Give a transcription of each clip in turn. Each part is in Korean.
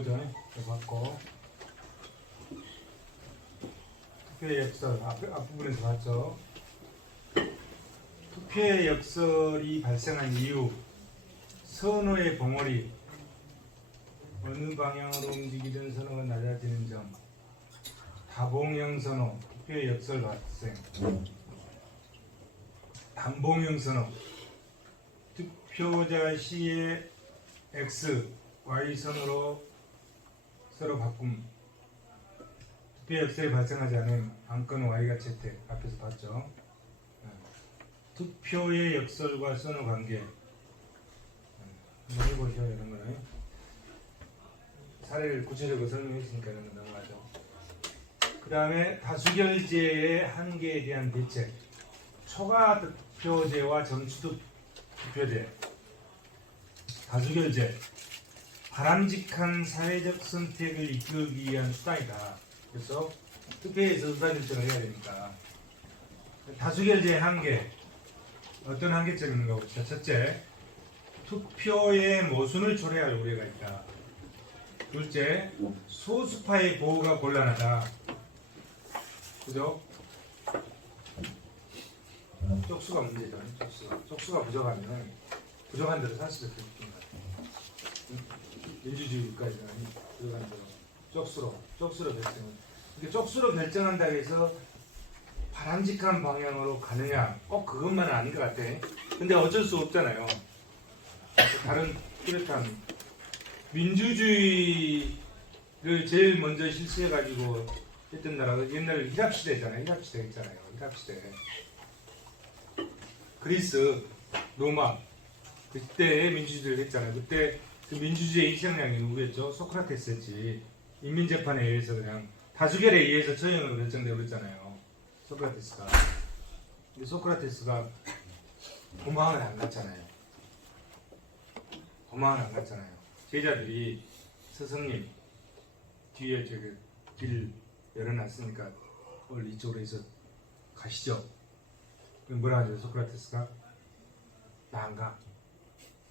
나오죠. 봤고 투표의 역설 앞부분에서 봤죠. 투표의 역설이 발생한 이유, 선호의 봉오리, 어느 방향으로 움직이든 선호가 낮아지는 점, 다봉형 선호, 투표의 역설 발생, 단봉형 선호, 투표자 C의 X, Y선으로 서로 바꿈, 투표의 역설이 발생하지 않은 안건 Y가 채택, 앞에서 봤죠. 투표의 역설과 선호 관계 한번 해보죠. 이런 거는 사례를 구체적으로 설명했으니까 이런 거 넘어가죠. 그 다음에 다수결제의 한계에 대한 대책, 초과 득표제와 점수 투표제, 다수결제, 바람직한 사회적 선택을 이끌기 위한 수단이다. 그래서 투표에서 의사결정을 해야 되니까. 다수결제의 한계, 어떤 한계점이 있는가 봅시다. 첫째, 투표의 모순을 초래할 우려가 있다. 둘째, 소수파의 보호가 곤란하다. 그죠? 쪽수가 문제죠. 쪽수가 부족하면 부족한 대로 살 수밖에 없는 것 같아요. 민주주의 국가에서는 부족한 대로 쪽수로 결정을. 이렇게 쪽수로 결정한다고 해서 바람직한 방향으로 가느냐? 꼭 그것만은 아닌 것 같아. 근데 어쩔 수 없잖아요. 다른 뚜렷한 민주주의를 제일 먼저 실시해가지고 했던 나라가 옛날에 히랍시대잖아요. 히랍시대 있잖아요. 히랍시대. 그리스, 로마 그때의 민주주의를 했잖아요. 그때 그 민주주의의 희생양이 누구였죠? 소크라테스였지. 인민재판에 의해서 그냥 다수결에 의해서 처형으로 결정되고 그랬잖아요. 소크라테스가. 근데 소크라테스가 도망을 안 갔잖아요. 도망을 안 갔잖아요. 제자들이 스승님 뒤에 저기 길 열어놨으니까 오늘 이쪽으로 해서 가시죠. 그럼 뭐라 하죠? 소크라테스가 나 안 가.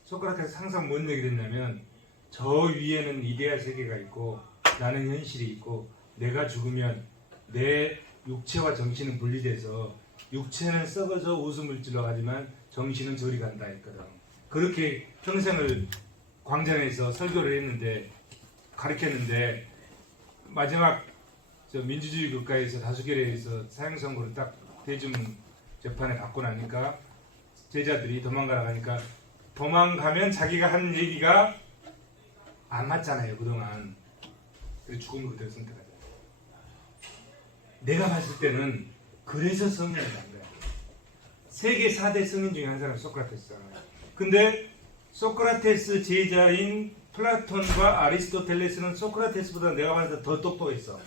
소크라테스 항상 뭔 얘기를 했냐면 저 위에는 이데아 세계가 있고 나는 현실이 있고 내가 죽으면 내 육체와 정신은 분리돼서 육체는 썩어져 우수물질로 가지만 정신은 저리 간다 했거든. 그렇게 평생을 광장에서 설교를 했는데 가르쳤는데 마지막 저 민주주의 국가에서 다수결에 의해서 사형 선고를 딱 대중 재판에 받고 나니까 제자들이 도망가라 하니까 도망가면 자기가 한 얘기가 안 맞잖아요. 그동안. 그래서 죽음을 그대로 선택하잖아요. 내가 봤을 때는 그래서 성인이 난 거야. 세계 4대 성인 중에 한 사람이 소크라테스잖아요. 근데 소크라테스 제자인 플라톤과 아리스토텔레스는 소크라테스보다 내가 봤을 때 더 똑똑했어.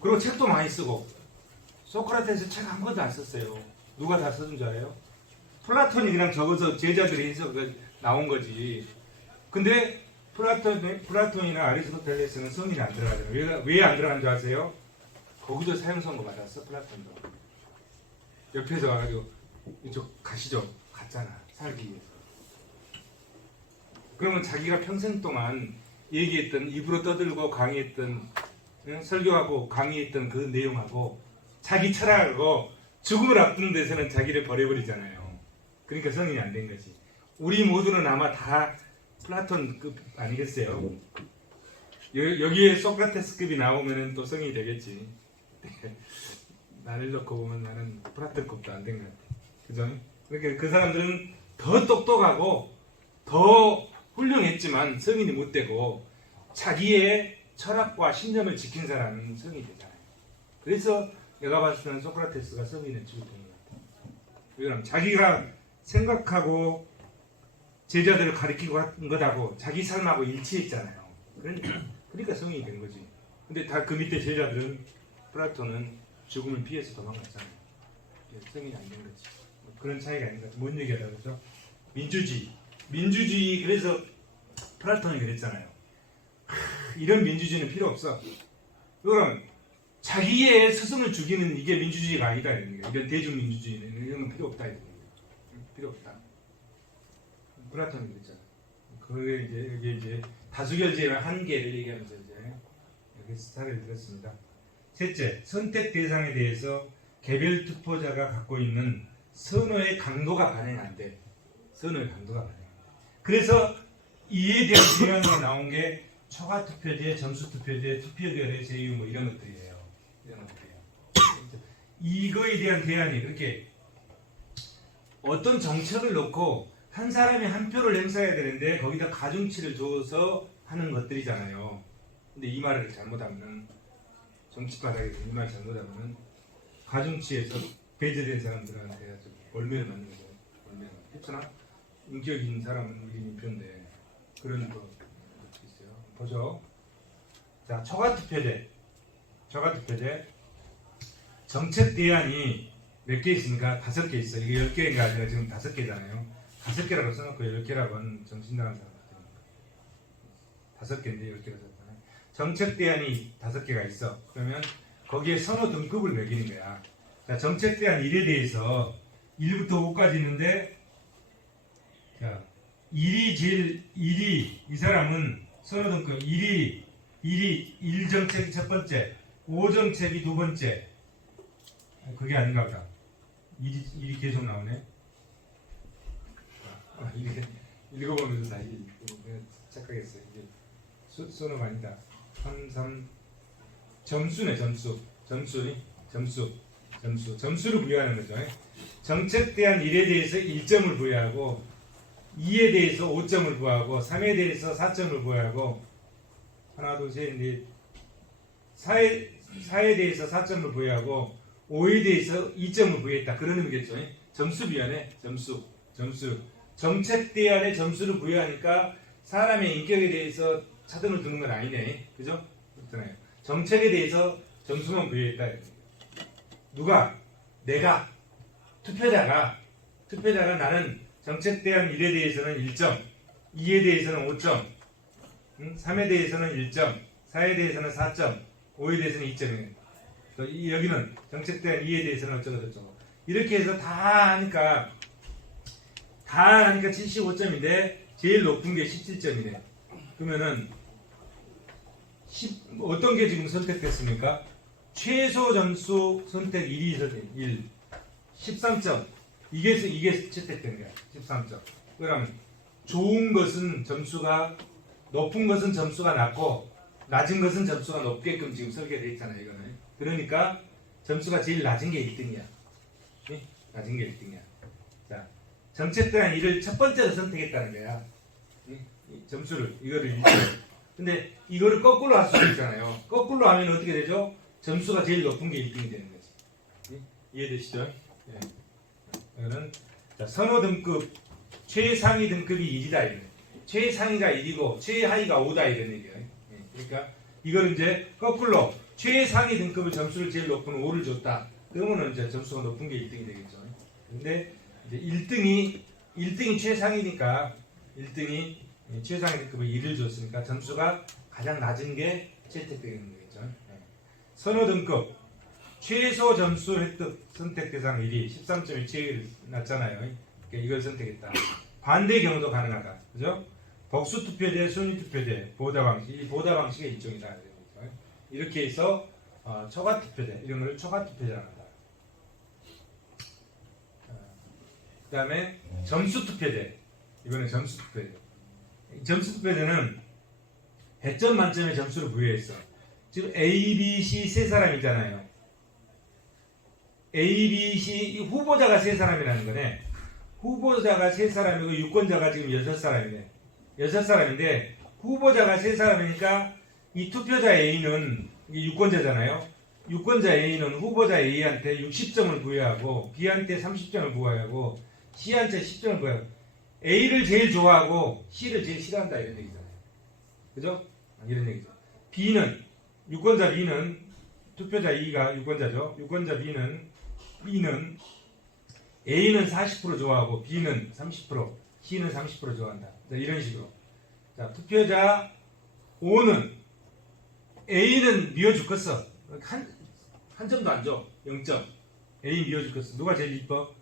그리고 책도 많이 쓰고. 소크라테스 책 한 권도 안 썼어요. 누가 다 써준 줄 알아요? 플라톤이 그냥 적어서 제자들이 해서 나온 거지. 근데 플라톤이나 아리스토텔레스는 성인이 안 들어가잖아요. 왜 안 들어간 줄 아세요? 거기도 사형 선고 받았어. 플라톤도. 옆에서 와가지고 이쪽 가시죠. 갔잖아. 살기 위해서. 그러면 자기가 평생 동안 얘기했던 입으로 떠들고 강의했던 설교하고 강의했던 그 내용하고 자기 철학하고 죽음을 앞두는 데서는 자기를 버려버리잖아요. 그러니까 성인이 안 된 거지. 우리 모두는 아마 다 플라톤급 아니겠어요? 여기에 소크라테스급이 나오면 또 성인이 되겠지. 나를 놓고 보면 나는 플라톤급도 안 된 것 같아. 그죠? 그러니까 그 사람들은 더 똑똑하고 더 훌륭했지만 성인이 못 되고 자기의 철학과 신념을 지킨 사람은 성인이 되잖아요. 그래서 내가 봤을 때는 소크라테스가 성인의 축이 된 것 같아요. 왜냐하면 자기가 생각하고 제자들을 가르치고 한 것하고 자기 삶하고 일치했잖아요. 그러니까 성인이 된 거지. 근데 다 그 밑에 제자들은 플라톤은 죽음을 피해서 도망갔잖아요. 성인이 안 된 거지. 그런 차이가 있는 것 같아요. 뭔 얘기하다 그러죠? 민주주의 그래서 플라톤이 그랬잖아요. 이런 민주주의는 필요 없어. 그럼 자기의 스승을 죽이는 이게 민주주의가 아니다 이런 게. 이런 대중민주주의는 이런 건 필요 없다 이런 게. 필요 없다. 플라톤이 그랬잖아. 그게 이제 여기 이제 다수결제의 한계를 얘기하면서 이제 이렇게 사례를 들었습니다. 셋째, 선택 대상에 대해서 개별 투표자가 갖고 있는 선호의 강도가 반영 안 돼. 선호의 강도가 반영 안 돼. 그래서 이에 대한 대안이 나온 게 초과 투표제, 점수 투표제, 투표결의 제휴 뭐 이런 것들이에요. 이런 것들이에요. 이거에 대한 대안이 그렇게 어떤 정책을 놓고 한 사람이 한 표를 행사해야 되는데 거기다 가중치를 줘서 하는 것들이잖아요. 근데 이 말을 잘못하면은 정치 바닥에서 이 말 잘못하면은 가중치에서 배제된 사람들한테 월매를 맞는 거죠. 월매를. 그렇잖아. 인격 있는 사람은 우리 민표인데 그런 거 있어요. 보죠. 자, 초과투표제. 초과투표제. 정책 대안이 몇 개 있습니까? 5개 있어요. 이게 10개인가 아니라 지금 5개잖아요. 5개라고 써놓고 10개라고는 정신 나간 사람 같아요. 5개인데 10개라고 썼잖아요. 정책 대안이 5개가 있어. 그러면 거기에 선호 등급을 매기는 거야. 자, 정책 대안 1에 대해서 1부터 5까지 있는데, 자, 1이 이 사람은 선호 등급 1이 1정책이 첫 번째, 5정책이 두 번째. 그게 아닌가 보다. 1이 계속 나오네. 이게 읽어보면서 다시 착각했어요. 이게 선호가 아니다. 3 점수네. 점수를 부여하는 거죠. 정책 대안 1에 대해서 1점을 부여하고 2에 대해서 5점을 부여하고 3에 대해서 4점을 부여하고 하나 둘셋넷 4에 대해서 4점을 부여하고 5에 대해서 2점을 부여했다. 그런 의미겠죠. 점수 비하네. 점수. 정책 대안에 점수를 부여하니까 사람의 인격에 대해서 차등을 두는 건 아니네. 그죠? 그렇잖아요. 정책에 대해서 점수만 부여했다. 누가? 내가. 투표자가 나는 정책 대안 1에 대해서는 1점, 2에 대해서는 5점, 3에 대해서는 1점, 4에 대해서는 4점, 5에 대해서는 2점이에요. 여기는 정책 대안 2에 대해서는 어쩌고저쩌고. 이렇게 해서 다 하니까 75점인데 제일 높은 게 17점이네. 그러면은 어떤 게 지금 선택됐습니까? 최소 점수 선택 1이 선택 1. 13점. 이게 채택된 거야. 13점. 그러면 좋은 것은 점수가 높은 것은 점수가 낮고 낮은 것은 점수가 높게끔 지금 설계되어 있잖아요. 이거는. 그러니까 점수가 제일 낮은 게 1등이야. 네? 낮은 게 1등이야. 자, 정책 대안 1을 첫 번째로 선택했다는 거야. 네? 점수를 이거를 1등. 근데 이거를 거꾸로 할 수도 있잖아요. 거꾸로 하면 어떻게 되죠? 점수가 제일 높은 게 1등이 되는 거지. 네? 이해되시죠? 네. 이거는 자, 선호 등급 최상위 등급이 1이다. 이거는. 최상위가 1이고 최하위가 5다 이런 얘기예요. 네. 그러니까 이걸 이제 거꾸로 최상위 등급의 점수를 제일 높은 5를 줬다. 그러면은 이제 점수가 높은 게 1등이 되겠죠. 근데 이제 1등이 최상위니까 1등이 최상위 등급의 1을 줬으니까 점수가 가장 낮은 게 채택되는 거겠죠. 네. 선호 등급 최소 점수 획득 선택 대상 1위 13점이 제일 낮잖아요. 그러니까 이걸 선택했다. 반대 경우도 가능하다. 그죠? 복수 투표제, 순위 투표제, 보다 방식. 이 보다 방식의 일종이다. 이렇게 해서 초과 투표제 이런 걸 초과 투표제라고 한다. 그 다음에 점수 투표제. 이거는 점수 투표제. 점수 투표제는 100점 만점의 점수를 부여했어. 지금 A, B, C 세 사람이잖아요. A, B, C 이 후보자가 세 사람이라는 거네. 후보자가 세 사람이고 유권자가 지금 6사람이네. 6사람인데 후보자가 세 사람이니까 이 투표자 A는 유권자잖아요. 유권자 A는 후보자 A한테 60점을 부여하고 B한테 30점을 부여하고 C한테 10점을 부여하고 A를 제일 좋아하고 C를 제일 싫어한다 이런 얘기잖아요. 그죠? 이런 얘기죠. 유권자 B는 투표자 E가 유권자죠. 유권자 B는 A는 40% 좋아하고 B는 30%, C는 30% 좋아한다. 자, 이런 식으로. 자, 투표자 O는 A는 미워 죽겠어. 한 점도 안 줘. 0점. A 미워 죽겠어. 누가 제일 이뻐?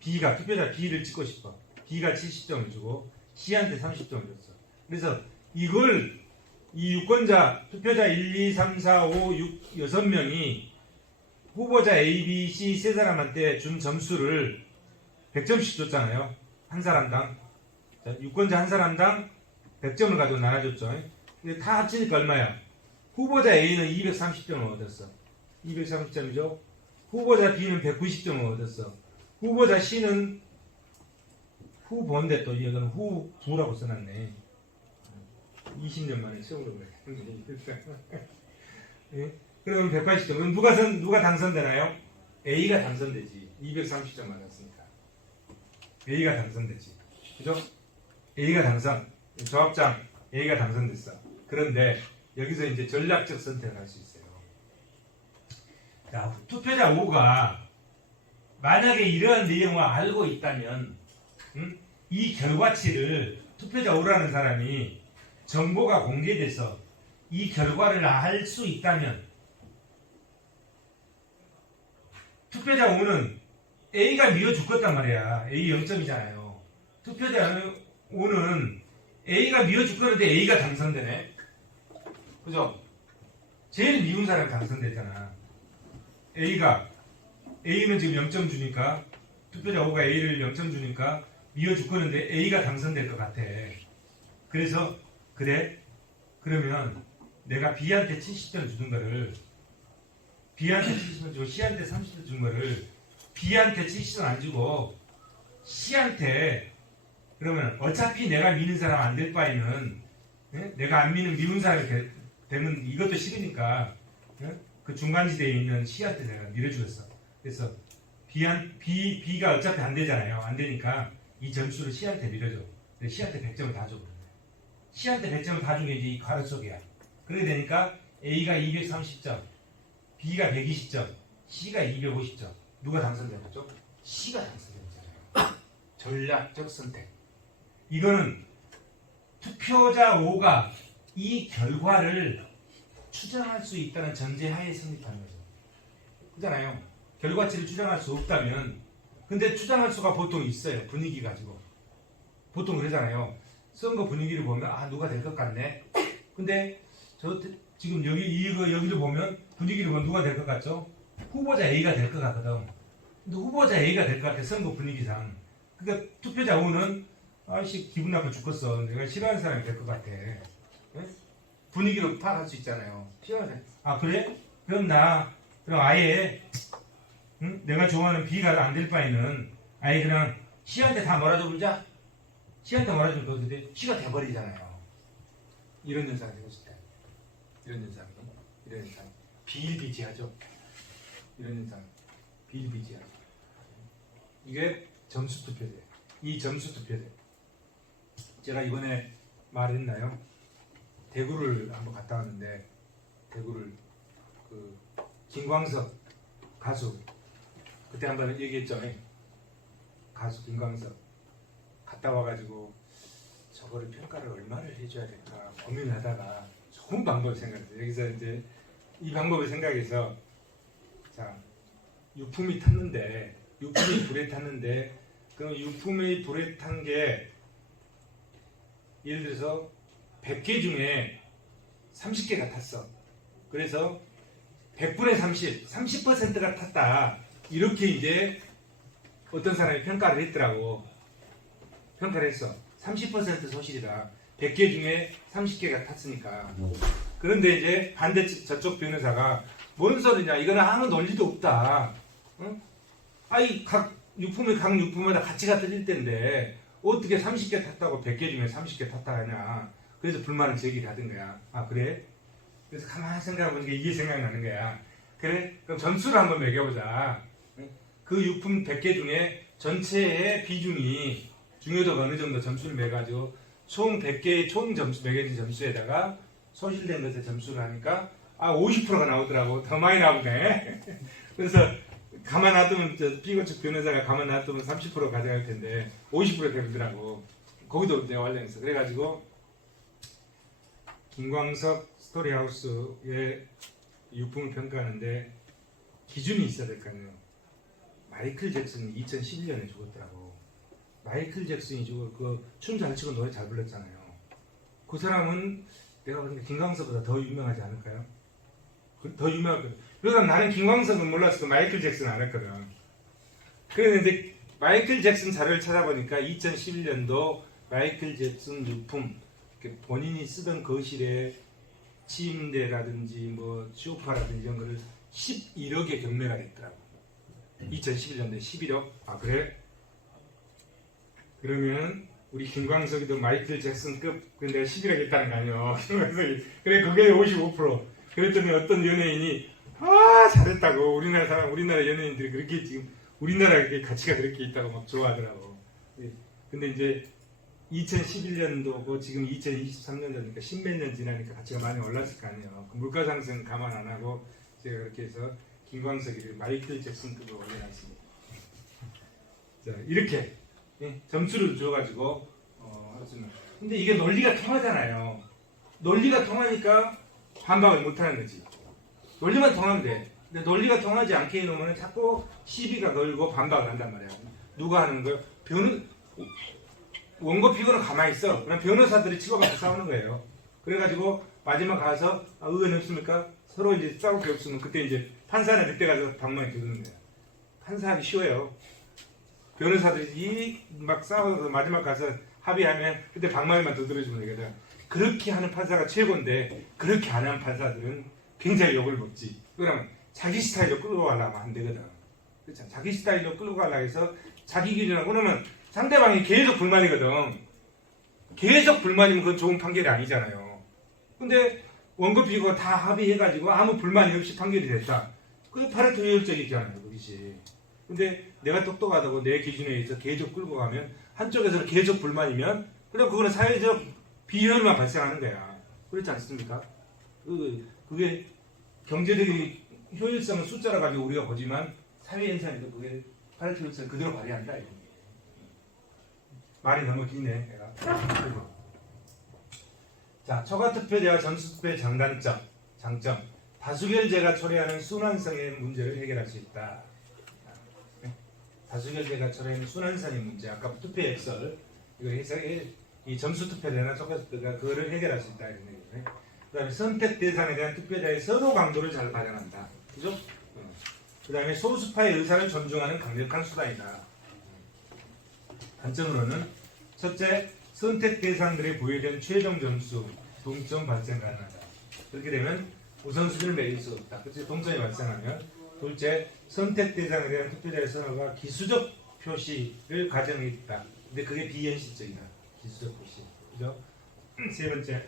투표자 B를 찍고 싶어. B가 70점을 주고 C한테 30점을 줬어. 그래서 이걸 이 유권자, 투표자 1, 2, 3, 4, 5, 6, 6명이 후보자 A, B, C 세 사람한테 준 점수를 100점씩 줬잖아요. 한 사람당. 자, 유권자 한 사람당 100점을 가지고 나눠줬죠. 근데 다 합치니까 얼마야? 후보자 A는 230점을 얻었어. 230점이죠. 후보자 B는 190점을 얻었어. 후보자 C는 후보인데 또 이거는 후부라고 써놨네. 20년 만에 처음으로 그래. 예? 그러면 180점. 그럼 누가 당선되나요? A가 당선되지. 230점 받았으니까. A가 당선되지. 그죠? A가 당선. 조합장 A가 당선됐어. 그런데 여기서 이제 전략적 선택을 할 수 있어요. 자, 투표자 5가 만약에 이러한 내용을 알고 있다면 이 결과치를 투표자 5라는 사람이 정보가 공개돼서 이 결과를 알 수 있다면 투표자 5는 A가 밀어줄 거단 말이야. A 0점이잖아요. 투표자 5는 A가 밀어줄 거는데 A가 당선되네. 그죠? 제일 미운 사람이 당선됐잖아. A는 지금 0점 주니까 투표자 5가 A를 0점 주니까 밀어줄 거는데 A가 당선될 것 같아. 그래서 그래? 그러면 내가 B한테 70점 주는 거를 B한테 70점 주고 C한테 30점 주는 거를 B한테 70점 안 주고 C한테 그러면 어차피 내가 미는 사람 안 될 바에는 내가 안 미는 미운 사람이 되면 이것도 싫으니까 그 중간지대에 있는 C한테 내가 밀어주겠어. 그래서 B가 어차피 안 되잖아요. 안 되니까 이 점수를 C한테 밀어줘. C한테 100점을 다 줘. C한테 100점을 다 준 게 이제 이 괄호 속이야. 그렇게 되니까 A가 230점, B가 120점, C가 250점. 누가 당선되었죠? C가 당선되었잖아요. 전략적 선택. 이거는 투표자 5가 이 결과를 추정할 수 있다는 전제하에 성립하는 거죠. 그잖아요. 결과치를 추정할 수 없다면 근데 추정할 수가 보통 있어요. 분위기 가지고. 보통 그러잖아요. 선거 분위기를 보면 누가 될 것 같네. 근데 지금 여기를 보면 분위기를 보면 누가 될 것 같죠? 후보자 A가 될 것 같거든. 근데 후보자 A가 될 것 같아. 선거 분위기상. 그러니까 투표자 5는 기분 나빠 죽겠어. 내가 싫어하는 사람이 될 것 같아. 네? 분위기로 파악할 수 있잖아요. 그래? 그럼 아예 내가 좋아하는 B가 안 될 바에는 아예 그냥 C한테 다 몰아줘 불자. C한테 몰아주면 그런데 C가 돼버리잖아요. 이런 현상이 되고 싶다. 이런 현상 비일비재하죠. 이런 현상 비일비재하죠. 이게 점수 투표제. 이 점수 투표제. 제가 이번에 말했나요? 대구를 한번 갔다 왔는데 대구를 김광석 가수 그때 한번 얘기했죠. 가수 김광석 갔다 와가지고 저거를 평가를 얼마를 해줘야 될까 고민하다가 좋은 방법을 생각했어요. 여기서 이제 이 방법을 생각해서 자 유품이 불에 탔는데 그럼 유품이 불에 탄 게 예를 들어서 100개 중에 30개가 탔어. 그래서 100분의 30%가 탔다. 이렇게 이제 어떤 사람이 평가를 했더라고. 평가를 했어. 30% 소실이다. 100개 중에 30개가 탔으니까. 그런데 이제 반대 저쪽 변호사가 뭔 소리냐. 이거는 아무 논리도 없다. 응? 각 유품마다 가치가 틀릴 텐데 어떻게 30개 탔다고 100개 중에 30개 탔다 하냐. 그래서 불만을 제기를 하던 거야. 그래? 그래서 가만히 생각해보니까 이게 생각나는 거야. 그래? 그럼 점수를 한번 매겨보자. 그 유품 100개 중에 전체의 비중이 중요도가 어느 정도 점수를 매가지고 총 100개의 총 점수 매겨진 점수에다가 소실된 것의 점수를 하니까 50%가 나오더라고. 더 많이 나오네. 그래서 가만 놔두면 피고측 변호사가 가만 놔두면 30% 가져갈 텐데 50% 되더라고. 거기도 내가 관련해서 그래가지고 김광석 스토리하우스의 유품을 평가하는데 기준이 있어야 될 거 아니에요. 마이클 잭슨이 2011년에 죽었더라고. 마이클 잭슨이 죽어 춤 잘 추고 노래 잘 불렀잖아요. 그 사람은 내가 보니까 김광석보다 더 유명하지 않을까요? 더 유명하거든. 그러다 나는 김광석은 몰랐어도 마이클 잭슨 알았거든. 그런데 마이클 잭슨 자료를 찾아보니까 2011년도 마이클 잭슨 유품, 본인이 쓰던 거실에 침대라든지 뭐 소파라든지 이런 거를 11억에 경매가 됐더라고. 2011년도에 11억. 아 그래? 그러면 우리 김광석이도 마이클 잭슨급 내가 11억 했다는 거 아니야. 김광석이. 그래 그게 55%. 그랬더니 어떤 연예인이 잘했다고. 우리나라 연예인들이 그렇게 지금 우리나라 가치가 그렇게 있다고 막 좋아하더라고. 근데 이제 2011년도고 지금 2023년도니까 십몇 년 지나니까 가치가 많이 올랐을 거 아니에요. 그 물가 상승 감안 안 하고 제가 그렇게 해서 김광석이를 마이클 잭슨급으로 올려놨습니다. 자 이렇게 점수를 줘가지고 하시면. 근데 이게 논리가 통하잖아요. 논리가 통하니까 반박을 못하는 거지. 논리만 통하면 돼. 근데 논리가 통하지 않게 해놓으면 자꾸 시비가 걸고 반박을 한단 말이야. 누가 하는 거예요? 원고 피고는 가만히 있어. 그럼 변호사들이 치고받고 싸우는 거예요. 그래가지고 마지막 가서 의견 없습니까? 서로 이제 싸울 게 없으면 그때 이제 판사는 그때 가서 방망이 두드는 거예요. 판사하기 쉬워요. 변호사들이 막 싸워서 마지막 가서 합의하면 그때 방망이만 두드려주면 되거든. 그렇게 하는 판사가 최고인데 그렇게 안 하는 판사들은 굉장히 욕을 먹지. 그러면 자기 스타일로 끌고 가려면 안 되거든. 그렇죠? 자기 스타일로 끌고 가려고 해서 자기 기준하고 그러면 상대방이 계속 불만이거든. 계속 불만이면 그건 좋은 판결이 아니잖아요. 근데 원고 피고가 다 합의해가지고 아무 불만이 없이 판결이 됐다. 그게 파레토 효율적이잖아요. 그것이. 근데 내가 똑똑하다고 내 기준에 의해서 계속 끌고 가면 한쪽에서는 계속 불만이면 그럼 그거는 사회적 비효율만 발생하는 거야. 그렇지 않습니까? 그게 경제적인 효율성은 숫자로 가지고 우리가 보지만 사회 현상에도 그게 파레토 효율성을 그대로 발휘한다. 말이 너무 기네. 내가. 자, 초과투표제와 전수투표의 장점. 다수결제가 초래하는 순환성의 문제를 해결할 수 있다. 다수결제가 초래하는 순환성의 문제. 아까 투표의 액설 이거 해석에 이 점수투표제나 초과투표가 그거를 해결할 수 있다 이런 얘기네. 그다음에 선택 대상에 대한 투표자의 선호 강도를 잘 반영한다. 그죠? 그다음에 소수파의 의사를 존중하는 강력한 수단이다. 단점으로는 첫째, 선택 대상들에 부여된 최종 점수 동점 발생 가능하다. 그렇게 되면 우선순위를 매길 수 없다. 그치? 동점이 발생하면. 둘째, 선택 대상에 대한 투표자의 선호가 기수적 표시를 가정했다. 근데 그게 비현실적이다. 기수적 표시. 그죠? 세 번째,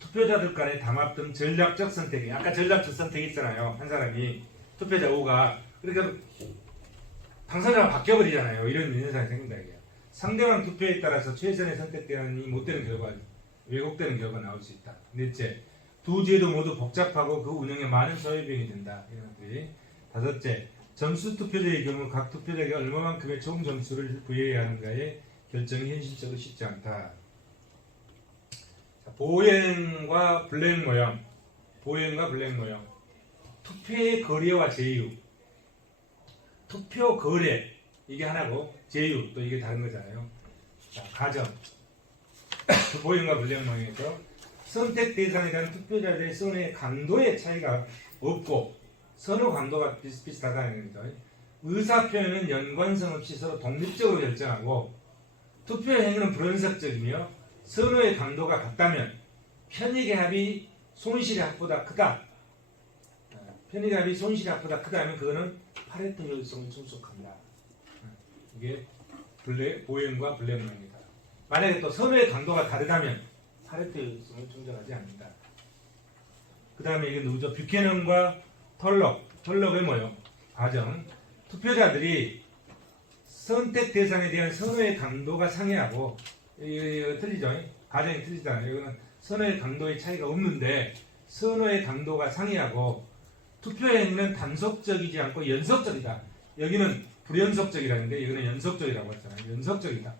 투표자들 간의 담합 등 전략적 선택이. 아까 전략적 선택이 있잖아요. 한 사람이 투표자 5가 그러니까 당사자가 바뀌어버리잖아요. 이런 현상이 생긴다. 이게. 상대방 투표에 따라서 최선의 선택대안이 못 되는 결과, 왜곡되는 결과가 나올 수 있다. 넷째, 두 제도 모두 복잡하고 그 운영에 많은 소요비용이 든다. 이런 것들이. 다섯째, 점수 투표제의 경우 각 투표자에게 얼마만큼의 총 점수를 부여해야 하는가의 결정이 현실적으로 쉽지 않다. 자, 보행과 블랙 모형. 투표의 거래와 제휴. 투표 거래 이게 하나고 제휴 또 이게 다른 거잖아요. 자, 가정 보행과 블랙 모형에서 선택 대상에 대한 투표자들의 선호의 강도의 차이가 없고 선호 강도가 비슷하다는 겁니다. 의사 표현은 연관성 없이 서로 독립적으로 결정하고 투표 행위는 불연속적이며 선호의 강도가 같다면 편익의 합이 손실의 합보다 크다. 편익의 합이 손실의 합보다 크다면 그거는 파레토 효율성을 충족한다. 이게 보행과 블랙 모형이다. 만약에 또 선호의 강도가 다르다면 파레토 효율성을 충족하지 않는다. 그 다음에 이게 누구죠? 뷰캐넌과 털럭의 모형. 과정. 투표자들이 선택 대상에 대한 선호의 강도가 상이하고 이거 틀리죠? 과정이 틀리잖아요. 이거는 선호의 강도의 차이가 없는데 선호의 강도가 상이하고 투표 행위는 단속적이지 않고 연속적이다. 여기는 불연속적이라는데 여기는 연속적이라고 했잖아요. 연속적이다.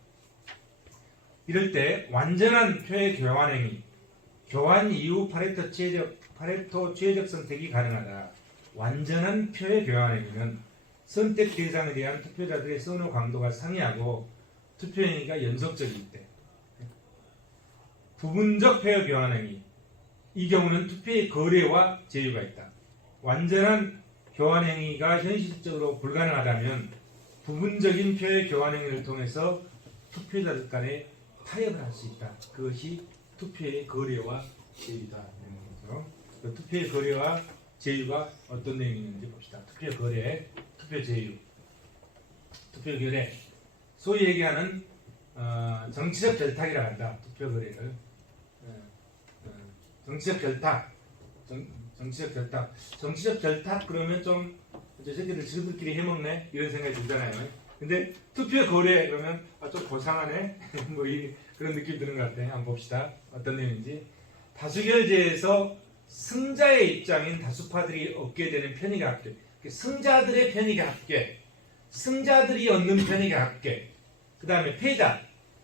이럴 때 완전한 표의 교환 행위, 교환 이후 파레토 최적 선택이 가능하다. 완전한 표의 교환 행위는 선택 대상에 대한 투표자들의 선호 강도가 상이하고 투표 행위가 연속적일 때. 부분적 폐허 교환 행위. 이 경우는 투표의 거래와 제휴가 있다. 완전한 교환 행위가 현실적으로 불가능하다면 부분적인 폐허 교환 행위를 통해서 투표자들 간에 타협을 할 수 있다. 그것이 투표의 거래와 제휴다. 그 투표의 거래와 제휴가 어떤 내용이 있는지 봅시다. 투표 거래, 투표 제휴. 투표 거래, 소위 얘기하는 정치적 결탁이라고 한다. 투표 거래를 정치적 결탁, 정치적 결탁 그러면 좀 저 새끼들 지들끼리 해먹네 이런 생각이 들잖아요. 근데 투표 거래 그러면 좀 고상하네 뭐 그런 느낌이 드는 것 같아. 한번 봅시다. 어떤 내용인지. 다수결제에서 승자의 입장인 다수파들이 얻게 되는 편의가 합계. 승자들의 편의가 합계. 승자들이 얻는 편의가 합계. 그 다음에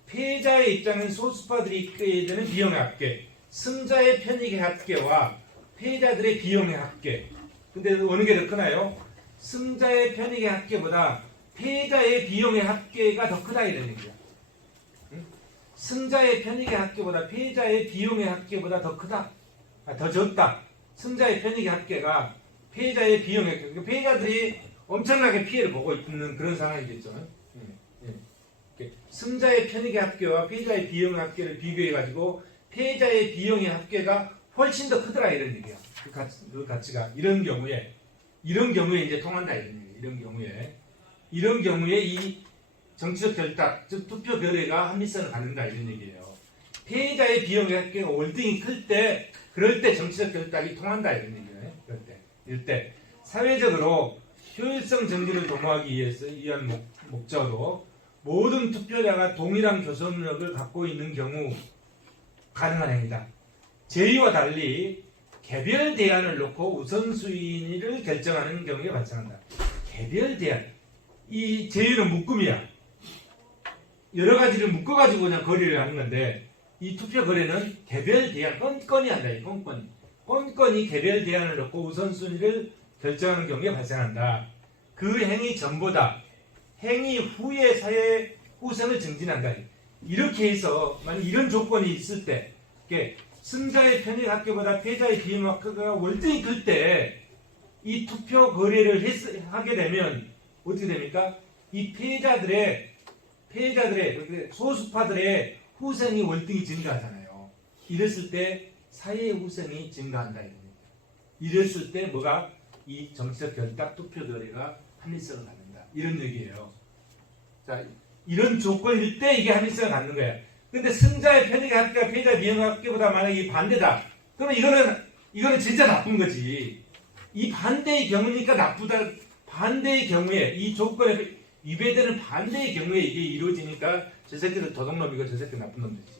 패자의 입장인 소수파들이 얻게 되는 비용의 합계. 승자의 편익의 합계와 패자들의 비용의 합계. 근데 어느 게 더 크나요? 승자의 편익의 합계보다 패자의 비용의 합계가 더 크다 이런 얘기야. 승자의 편익의 합계보다 패자의 비용의 합계보다 더 크다. 더 적다. 승자의 편익의 합계가 패자의 비용의 합계. 그러니까 패자들이 엄청나게 피해를 보고 있는 그런 상황이겠죠. 승자의 편익의 합계와 패자의 비용의 합계를 비교해가지고 패자의 비용의 합계가 훨씬 더 크더라 이런 얘기야. 그 가치가 이런 경우에 이제 통한다 이런 얘기. 이런 경우에 이 정치적 결탁, 즉 투표 결의가 합리성을 갖는다 이런 얘기예요. 패자의 비용의 합계가 월등히 클 때, 그럴 때 정치적 결탁이 통한다 이런 얘기예요. 이럴 때 사회적으로 효율성 정지를 도모하기 위한 목적으로 모든 투표자가 동일한 교섭력을 갖고 있는 경우 가능한 행위다. 제의와 달리 개별 대안을 놓고 우선순위를 결정하는 경우에 발생한다. 개별 대안. 이 제의는 묶음이야. 여러 가지를 묶어가지고 그냥 거래를 하는 건데 이 투표 거래는 개별 대안, 건건이 한다. 건건이 개별 대안을 놓고 우선순위를 결정하는 경우에 발생한다. 그 행위 전보다 행위 후의 사회 후생을 증진한다. 이렇게 해서 만약 이런 조건이 있을 때 승자의 편익 합계보다 패자의 비용 합계가 월등히 클 때 이 투표 거래를 하게 되면 어떻게 됩니까? 이 패자들의 소수파들의 후생이 월등히 증가하잖아요. 이랬을 때 사회의 후생이 증가한다. 이랬을 때 뭐가 이 정치적 결탁 투표 거래가 합리성을 갖는다. 이런 얘기예요. 자, 이런 조건일 때 이게 합리성을 갖는 거야. 근데 승자의 편익의 합계가 패자의 비용 합계보다 만약에 반대다. 그러면 이거는 진짜 나쁜 거지. 이 반대의 경우니까 나쁘다. 반대의 경우에 이 조건에 위배되는 반대의 경우에 이게 이루어지니까 저 새끼들 도둑놈이고 저 새끼 나쁜 놈들이지.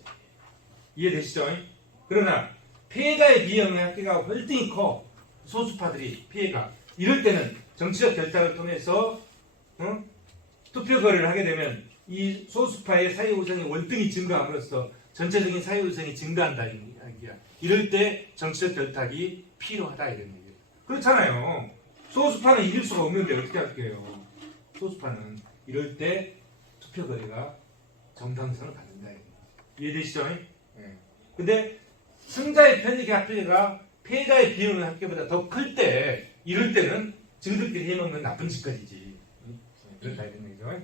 이해되시죠? 그러나 피해자의 비용의 합계가 월등히 커. 소수파들이 피해가. 이럴 때는 정치적 결탁을 통해서 투표 거래를 하게 되면 이 소수파의 사회우선이 월등히 증가함으로써 전체적인 사회우선이 증가한다. 이럴 때 정치적 결탁이 필요하다. 이런 얘기예요. 그렇잖아요. 소수파는 이길 수가 없는데 어떻게 할게요? 소수파는 이럴 때 투표 거래가 정당성을 갖는다. 이해되시죠? 네. 근데 승자의 편익의 합계가 패자의 비용의 합계보다 더 클 때 이럴 때는 저들끼리 해먹는 나쁜 짓거리지. 그렇다 이런 얘기죠.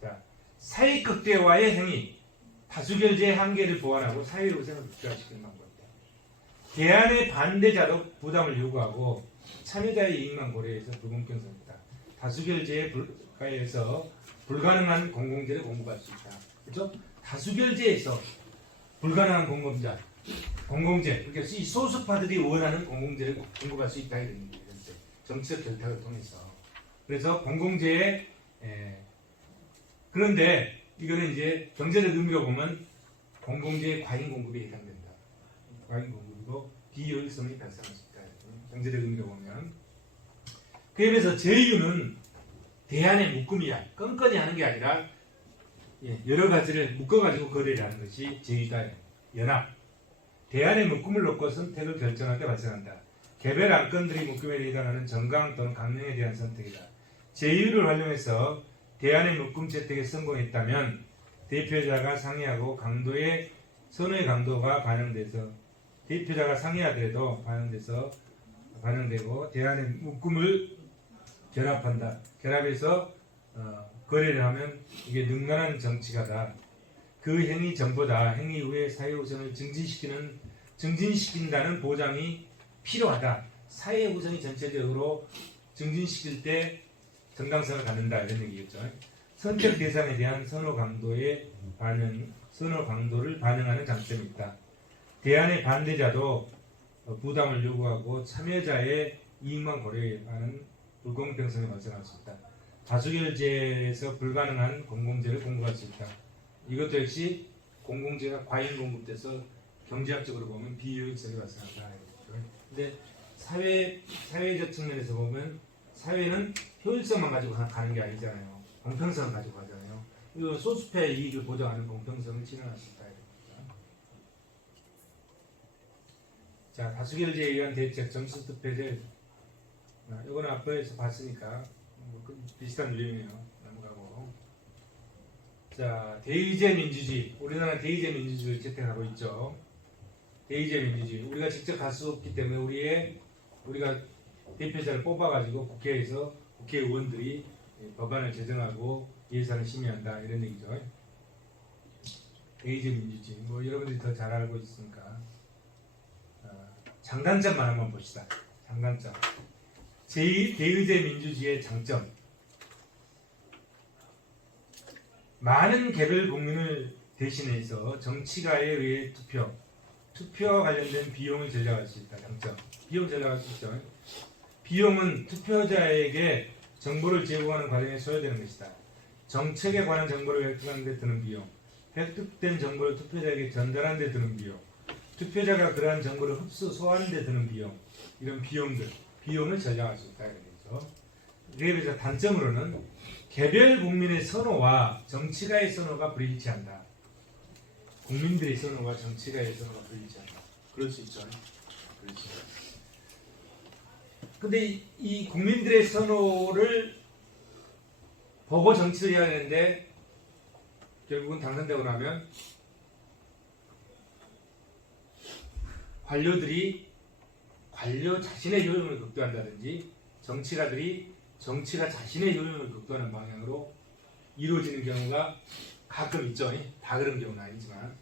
자, 사회 극대화의 행위, 다수결제의 한계를 보완하고 사회 우선을 극대화시키는 방법이다. 대안의 반대자도 부담을 요구하고 참여자의 이익만 고려해서 불공평성이다. 다수결제에 불가해서 불가능한 공공재를 공급할 수 있다. 그렇죠? 다수결제에서 불가능한 공공재, 그러니까 이 소수파들이 원하는 공공재를 공급할 수 있다. 이런 얘기죠. 정치적 결탁을 통해서. 그래서 공공재에 그런데 이거는 이제 경제적 의미로 보면 공공재의 과잉 공급에 해당된다. 과잉 공급이고 비효율성이 발생할 수 있다. 경제적 의미로 보면. 그에 비해서 제휴는 대안의 묶음이야. 끈끈이 하는 게 아니라 여러 가지를 묶어가지고 거래를 하는 것이 제휴다. 연합. 대안의 묶음을 놓고 선택을 결정할 때 발생한다. 개별 안건들이 묶음에 해당하는 정강 또는 강령에 대한 선택이다. 제휴를 활용해서 대안의 묶음 채택에 성공했다면 대표자가 상의하고 강도의 선호의 강도가 반영돼서 대표자가 상이하더라도 반영되고 대안의 묶음을 결합한다. 결합해서 거래를 하면 이게 능란한 정치가다. 그 행위 전보다 행위 후에 사회 우선을 증진시킨다는 보장이 필요하다. 사회 우선이 전체적으로 증진시킬 때 정당성을 갖는다 이런 얘기겠죠. 선택 대상에 대한 선호 강도를 반영하는 장점이 있다. 대안의 반대자도 부담을 요구하고 참여자의 이익만 고려하는 불공평성이 발생할 수 있다. 다수결제에서 불가능한 공공재를 공급할 수 있다. 이것도 역시 공공재가 과잉 공급돼서 경제학적으로 보면 비효율성이 발생한다. 근데 사회적 측면에서 보면 사회는 효율성만 가지고 가는 게 아니잖아요. 공평성을 가지고 가잖아요. 이거 소수파의 이익을 보장하는 공평성을 실현할 수 있다. 자, 다수결제에 의한 대책, 점수 투표제. 이거는 앞에서 봤으니까 비슷한 유형이에요. 넘어가고. 자, 대의제 민주주의. 우리나라는 대의제 민주주의를 채택하고 있죠. 대의제 민주주의. 우리가 직접 갈 수 없기 때문에 우리가 대표자를 뽑아가지고 국회에서 국회의원들이 법안을 제정하고 예산을 심의한다 이런 얘기죠. 대의제 민주주의. 뭐 여러분들이 더 잘 알고 있으니까. 장단점만 한번 봅시다. 장단점. 대의제 민주주의의 장점. 많은 개별 국민을 대신해서 정치가에 의해 투표와 관련된 비용을 절약할 수 있다. 장점. 비용 절약할 수 있죠. 비용은 투표자에게 정보를 제공하는 과정에 소요되는 것이다. 정책에 관한 정보를 획득하는 데 드는 비용, 획득된 정보를 투표자에게 전달하는 데 드는 비용, 투표자가 그러한 정보를 흡수, 소화하는 데 드는 비용, 이런 비용을 절약할 수 있다. 그래서 이에 비해서 단점으로는 개별 국민의 선호와 정치가의 선호가 불일치한다. 국민들의 선호와 정치가의 선호가 불일치한다. 그럴 수 있죠. 그렇죠. 근데 이 국민들의 선호를 보고 정치를 해야 되는데 결국은 당선되고 나면 관료 자신의 효용을 극대화한다든지 정치가 자신의 효용을 극대화하는 방향으로 이루어지는 경우가 가끔 있죠. 다 그런 경우는 아니지만.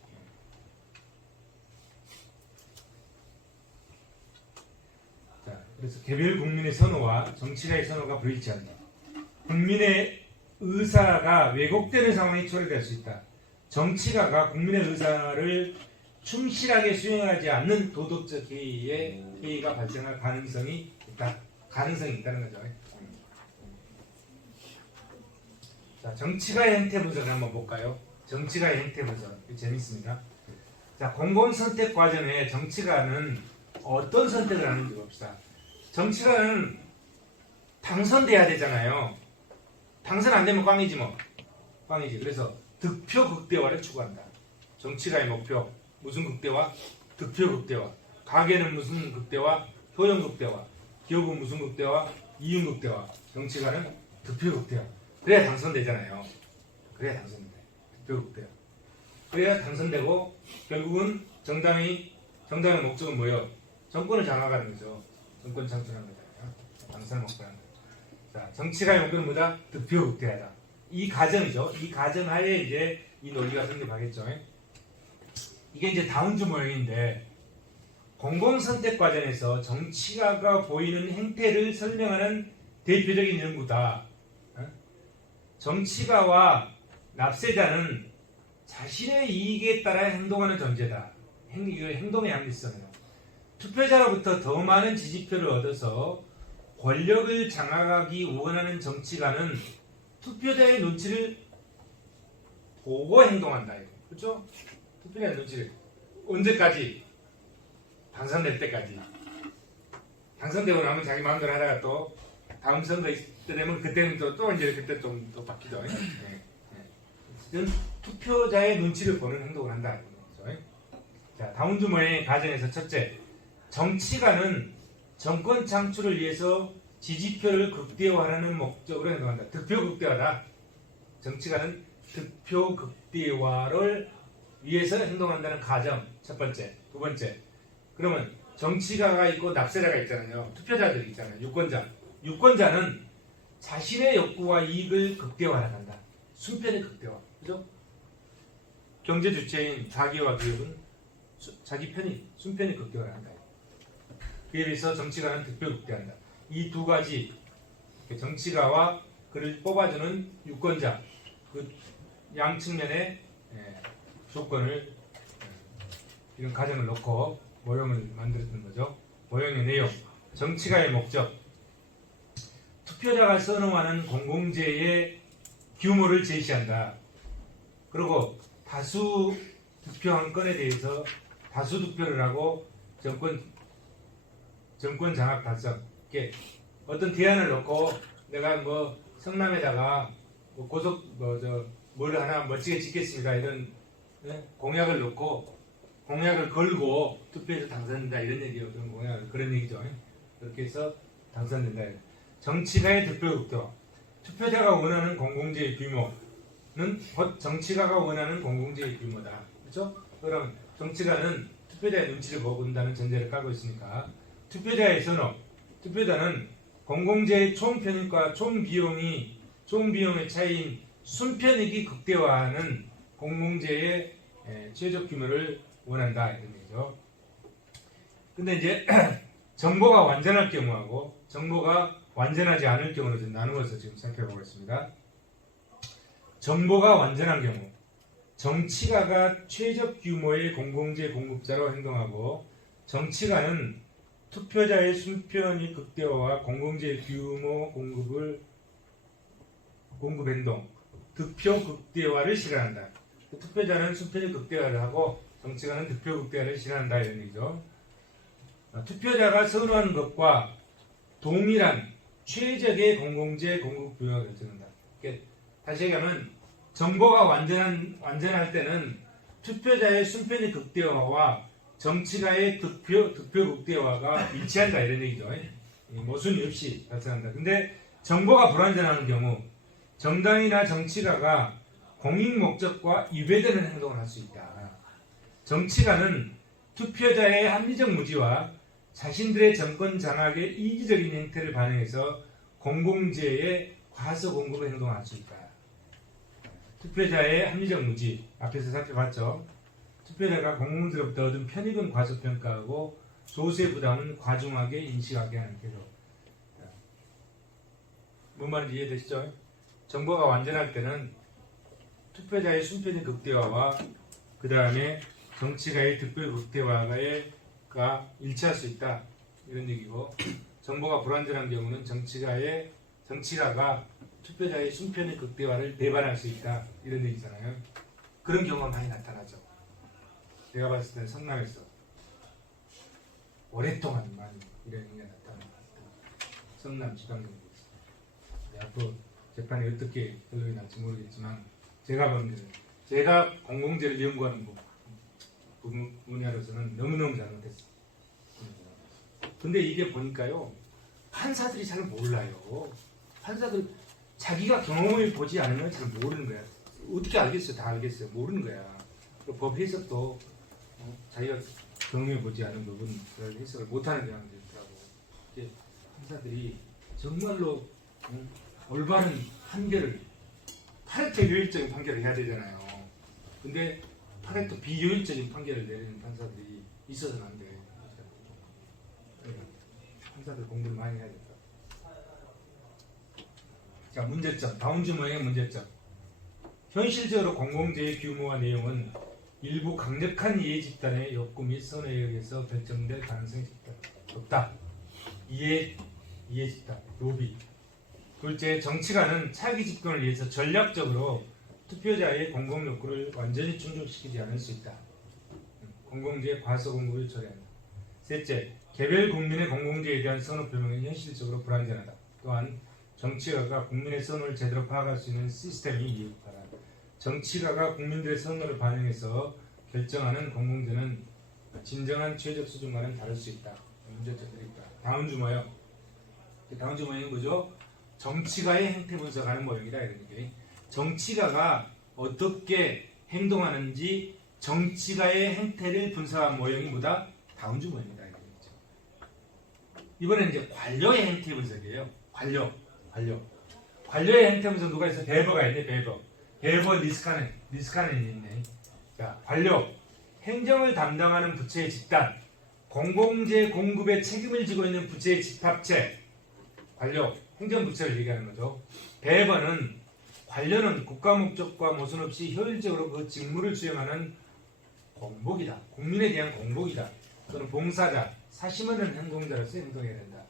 자, 그래서 개별 국민의 선호와 정치가의 선호가 불일치한다. 국민의 의사가 왜곡되는 상황이 초래될 수 있다. 정치가가 국민의 의사를 충실하게 수행하지 않는 도덕적 해이가 발생할 가능성이 있다는 거죠. 자, 정치가의 행태 분석을 한번 볼까요? 정치가의 행태 분석 재밌습니다. 자, 공공 선택 과정에 정치가는 어떤 선택을 하는지 봅시다. 정치가는 당선돼야 되잖아요. 당선 안 되면 꽝이지 뭐. 꽝이지. 그래서 득표 극대화를 추구한다. 정치가의 목표 무슨 극대화? 득표 극대화. 가계는 무슨 극대화? 효용 극대화. 기업은 무슨 극대화? 이윤 극대화. 정치가는 득표 극대화. 그래야 당선되잖아요. 그래야 당선돼. 득표 극대화. 그래야 당선되고 결국은 정당의 목적은 뭐예요? 정권을 장악하는 거죠. 정권 창출하는 거잖아요. 당선을 목표하는 거죠. 자, 정치가의 목표는 뭐다? 득표 극대화다. 이 가정이죠. 이 가정 하에 이제 이 논리가 성립하겠죠. 이게 이제 다운주 모형인데 공공선택 과정에서 정치가가 보이는 행태를 설명하는 대표적인 연구다. 정치가와 납세자는 자신의 이익에 따라 행동하는 존재다. 행동의 합리성이에요. 투표자로부터 더 많은 지지표를 얻어서 권력을 장악하기 원하는 정치가는 투표자의 눈치를 보고 행동한다. 그렇죠? 투표자의 눈치를 언제까지? 당선될 때까지. 당선되고 나면 자기 마음대로 하다가 또 다음 선거 되면 그때는 또 이제 그때 좀 또 바뀌죠. 이건 투표자의 눈치를 보는 행동을 한다. 그렇죠? 자, 다운주 모형의 과정에서 첫째, 정치가는 정권 창출을 위해서 지지표를 극대화하는 목적으로 행동한다. 득표 극대화다. 정치가는 득표 극대화를 위해서 행동한다는 가정 첫 번째. 두 번째, 그러면 정치가가 있고 납세자가 있잖아요. 투표자들이 있잖아요. 유권자는 자신의 욕구와 이익을 극대화한다. 순편의 극대화. 그죠? 경제 주체인 자기와 기업은 자기 편이 순편의 극대화를 한다. 그에 비해서 정치가는 득표 극대화한다. 이 두 가지 정치가와 그를 뽑아주는 유권자 그 양 측면의 조건을 이런 가정을 놓고 모형을 만들었던 거죠. 모형의 내용, 정치가의 목적, 투표자가 선호하는 공공재의 규모를 제시한다. 그리고 다수 득표한 건에 대해서 다수 득표를 하고 정권 장악 달성. 이렇게 어떤 대안을 놓고 내가 뭐 성남에다가 뭐 뭘 하나 멋지게 짓겠습니다. 이런 공약을 놓고 공약을 걸고 투표해서 당선된다 이런 얘기예요. 그런 공약 그런 얘기죠. 그렇게 해서 당선된다. 정치가의 득표 극대화. 투표자가 원하는 공공재의 규모는 곧 정치가가 원하는 공공재의 규모다. 그렇죠? 그럼 정치가는 투표자의 눈치를 보는다는 전제를 깔고 있으니까 투표자의 선호. 투표자는 공공재의 총편익과 총비용의 차이인 순편익이 극대화하는 공공재의 최적 규모를 원한다 이런 얘기죠. 근데 이제 정보가 완전할 경우하고 정보가 완전하지 않을 경우를 좀 나누어서 지금 살펴보겠습니다. 정보가 완전한 경우, 정치가가 최적 규모의 공공재 공급자로 행동하고 정치가는 투표자의 순편익 극대화와 공공재 규모 공급 행동, 득표 극대화를 실현한다. 투표자는 순편익 극대화를 하고 정치가는 득표 극대화를 실현한다 이런 얘기죠. 투표자가 선호하는 것과 동일한 최적의 공공재 공급 규모를 결정한다. 다시 얘기하면 정보가 완전할 때는 투표자의 순편익 극대화와 정치가의 득표 극대화가 일치한다 이런 얘기죠. 모순이 없이 발생한다. 근데 정보가 불완전한 경우 정당이나 정치가가 공익 목적과 위배되는 행동을 할 수 있다. 정치가는 투표자의 합리적 무지와 자신들의 정권 장악의 이기적인 행태를 반영해서 공공재의 과소 공급을 행동할 수 있다. 투표자의 합리적 무지 앞에서 살펴봤죠. 투표자가 공공재로부터 얻은 편익은 과소평가하고 소수의 부담은 과중하게 인식하게 하는 태도. 뭔 말인지 이해되시죠? 정보가 완전할 때는 투표자의 순편익 극대화와 그 다음에 정치가의 득표 극대화가 일치할 수 있다 이런 얘기고, 정보가 불완전한 경우는 정치가가 투표자의 순편익 극대화를 배반할 수 있다 이런 얘기잖아요. 그런 경우가 많이 나타나죠. 제가 봤을 때는 성남에서 오랫동안 많이 이런 얘기가 나타납니다. 성남 지방경찰서. 앞으로 재판이 어떻게 결론이 날지 모르겠지만 제가 공공재를 연구하는 분야로서는 너무너무 잘못했어요. 근데 이게 보니까요, 판사들이 잘 몰라요. 판사들 자기가 경험을 보지 않으면 잘 모르는 거야. 어떻게 알겠어요? 다 알겠어요. 모르는 거야. 법 해석도 자기가 경험해 보지 않은 부분 해석을 못하는 경향도 있더라고. 판사들이 정말로 올바른 판결을 파레토 효율적인 판결을 해야 되잖아요. 근데 파레토 비효율적인 판결을 내리는 판사들이 있어서는 안 돼. 판사들 공부를 많이 해야겠다. 자, 문제점. 다음 주모의 문제점. 현실적으로 공공재의 규모와 내용은 일부 강력한 이해 집단의 욕구 및 선호에 의해서 결정될 가능성이 없다. 이해 집단, 로비. 둘째, 정치가는 차기 집권을 위해서 전략적으로 투표자의 공공 욕구를 완전히 충족시키지 않을 수 있다. 공공재의 과소 공급을 처리한다. 셋째, 개별 국민의 공공재에 대한 선호 표명은 현실적으로 불완전하다. 또한 정치가가 국민의 선호를 제대로 파악할 수 있는 시스템이 미흡하다. 정치가가 국민들의 선호를 반영해서 결정하는 공공재는 진정한 최적 수준과는 다를 수 있다. 문제점들이 있다. 다음 주모요. 다음 주모는 뭐죠? 정치가의 행태 분석하는 모형이다 이런 얘기. 정치가가 어떻게 행동하는지 정치가의 행태를 분석한 모형이 뭐다? 다운주 모형이다. 이번엔 이제 관료의 행태 분석이에요. 관료의 행태 분석 누가 있어? 베버가 있네. 베버 리스카넨이 있네. 자, 관료. 행정을 담당하는 부처의 집단. 공공재 공급에 책임을 지고 있는 부처의 집합체. 관료. 행정부처를 얘기하는 거죠. 베버는 관료는 국가 목적과 모순 없이 효율적으로 그 직무를 수행하는 공복이다. 국민에 대한 공복이다. 또는 봉사자, 사심 없는 행동자로서 행동해야 된다.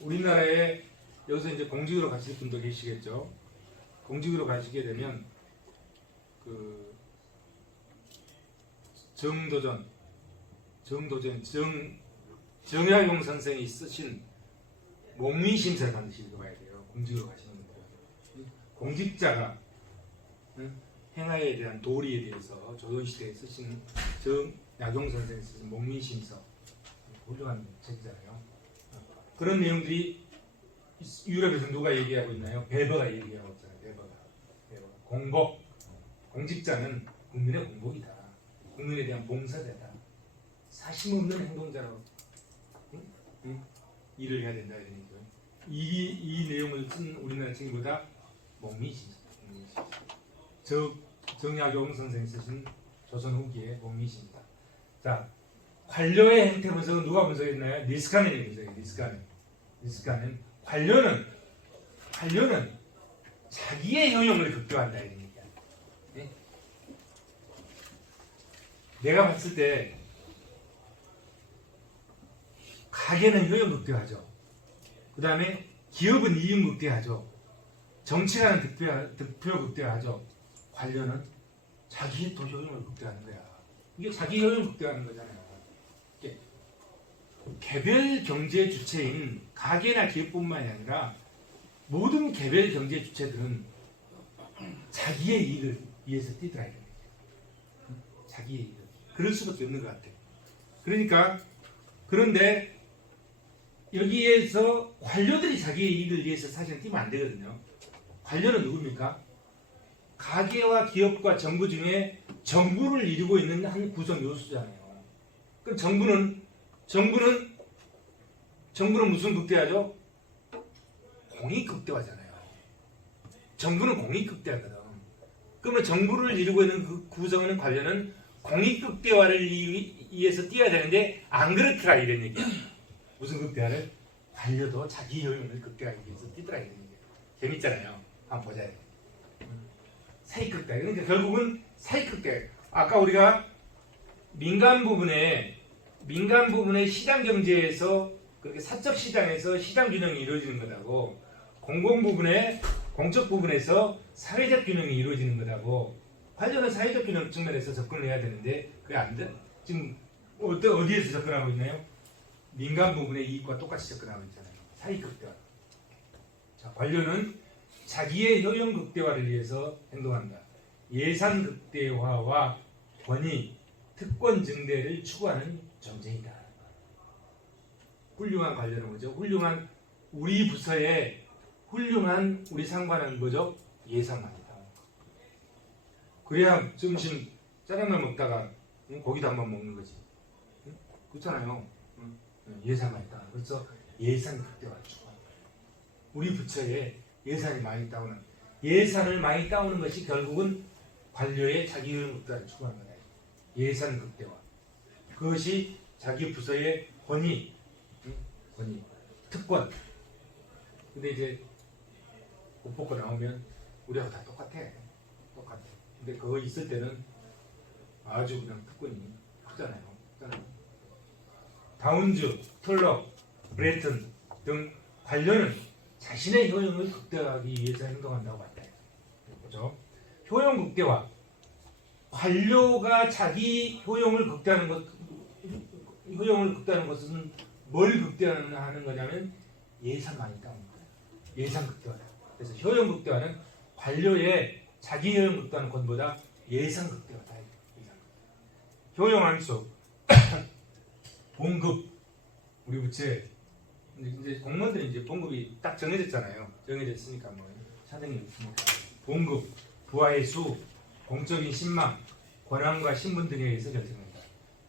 우리나라에 여기서 이제 공직으로 가실 분도 계시겠죠. 공직으로 가시게 되면 그 정약용 선생이 쓰신 목민심서를 반드시 읽어봐야 돼요. 공직으로 가시는 분들. 공직자가 행하에 대한 도리에 대해서 조선시대에 쓰신 정약용 선생이 쓰신 목민심서, 훌륭한 책이잖아요. 그런 내용들이 유럽에서 누가 얘기하고 있나요? 베버가 얘기하고 있잖아요. 베버가. 공복. 공직자는 국민의 공복이다. 국민에 대한 봉사자다. 사심 없는 행동자로 일을 해야 된다. 이런 얘기죠. 이 내용을 쓴 우리나라 책보다 목민심서. 정약용 선생이 쓰신 조선 후기의 목민심서. 자, 관료의 행태 분석은 누가 분석했나요? 니스카넨이 분석해요. 니스카넨. 관료는 자기의 효용을 극대화한다 이런 얘기야. 네? 내가 봤을 때 가게는 효용 극대화하죠. 그 다음에 기업은 이윤 극대화하죠. 정치가는 득표 극대화하죠. 관료는 자기의 또 효용을 극대화하는 거야. 이게 자기 효용 극대화하는 거잖아요. 개별 경제 주체인 가게나 기업뿐만이 아니라 모든 개별 경제 주체들은 자기의 이익을 위해서 뛰더라 이거예요. 자기의 이익을. 그럴 수밖에 없는 것 같아요. 그러니까 그런데 여기에서 관료들이 자기의 이익을 위해서 사실은 뛰면 안 되거든요. 관료는 누굽니까? 가게와 기업과 정부 중에 정부를 이루고 있는 한 구성 요소잖아요. 그럼 정부는 무슨 극대화죠? 공익극대화잖아요. 정부는 공익극대화거든. 그러면 정부를 이루고 있는 그 구성하는 관료는 공익극대화를 위해서 뛰어야 되는데 안 그렇더라 이런 얘기야. 무슨 극대화를? 관료도 자기 효용을 극대화하기 위해서 뛰더라 이런 얘기야. 재밌잖아요. 한번 보자. 사익극대화. 그러니까 결국은 사익극대화. 아까 우리가 민간 부분에 시장 경제에서 그렇게 사적 시장에서 시장 균형이 이루어지는 거라고, 공적 부분에서 사회적 균형이 이루어지는 거라고. 관료는 사회적 균형 측면에서 접근을 해야 되는데 그게 안 돼. 지금 어디에서 접근하고 있나요? 민간 부분의 이익과 똑같이 접근하고 있잖아요. 사익극대화. 자, 관료는 자기의 효용 극대화를 위해서 행동한다. 예산 극대화와 권위, 특권 증대를 추구하는 정쟁이다. 훌륭한 관료는 뭐죠? 훌륭한 우리 부서의 훌륭한 우리 상관은 뭐죠? 예산만이다. 그래야 점심 짜장면 먹다가 고기도 한번 먹는 거지. 그렇잖아요. 예산만이다. 그래서 예산 극대화를 추구한다. 우리 부처에 예산이 많이 따오는, 예산을 많이 따오는 것이 결국은 관료의 자기효용 극대화를 추구하는 거다. 예산 극대화. 그것이 자기 부서의 권위, 특권. 근데 이제 못 뽑고 나오면 우리하고 다 똑같아. 근데 그거 있을 때는 아주 그냥 특권이 크잖아요. 다운주, 털럭, 브레튼 등 관료는 자신의 효용을 극대화하기 위해서 행동한다고 봤다. 그렇죠? 효용 극대화. 관료가 자기 효용을 극대화하는 것은 뭘 극대화하는 거냐면 예산만이 따오는 거예요. 예산 극대화다. 그래서 효용 극대화는 관료의 자기 효용 극대화하는 것보다 예산 극대화다. 효용 함수, 봉급. 우리 부채 이제 공무원들이 이제 봉급이 딱 정해졌잖아요. 정해졌으니까 뭐 차등이 없으니까 봉급, 부하의 수, 공적인 신망, 권한과 신분 등에 의해서 결정된다.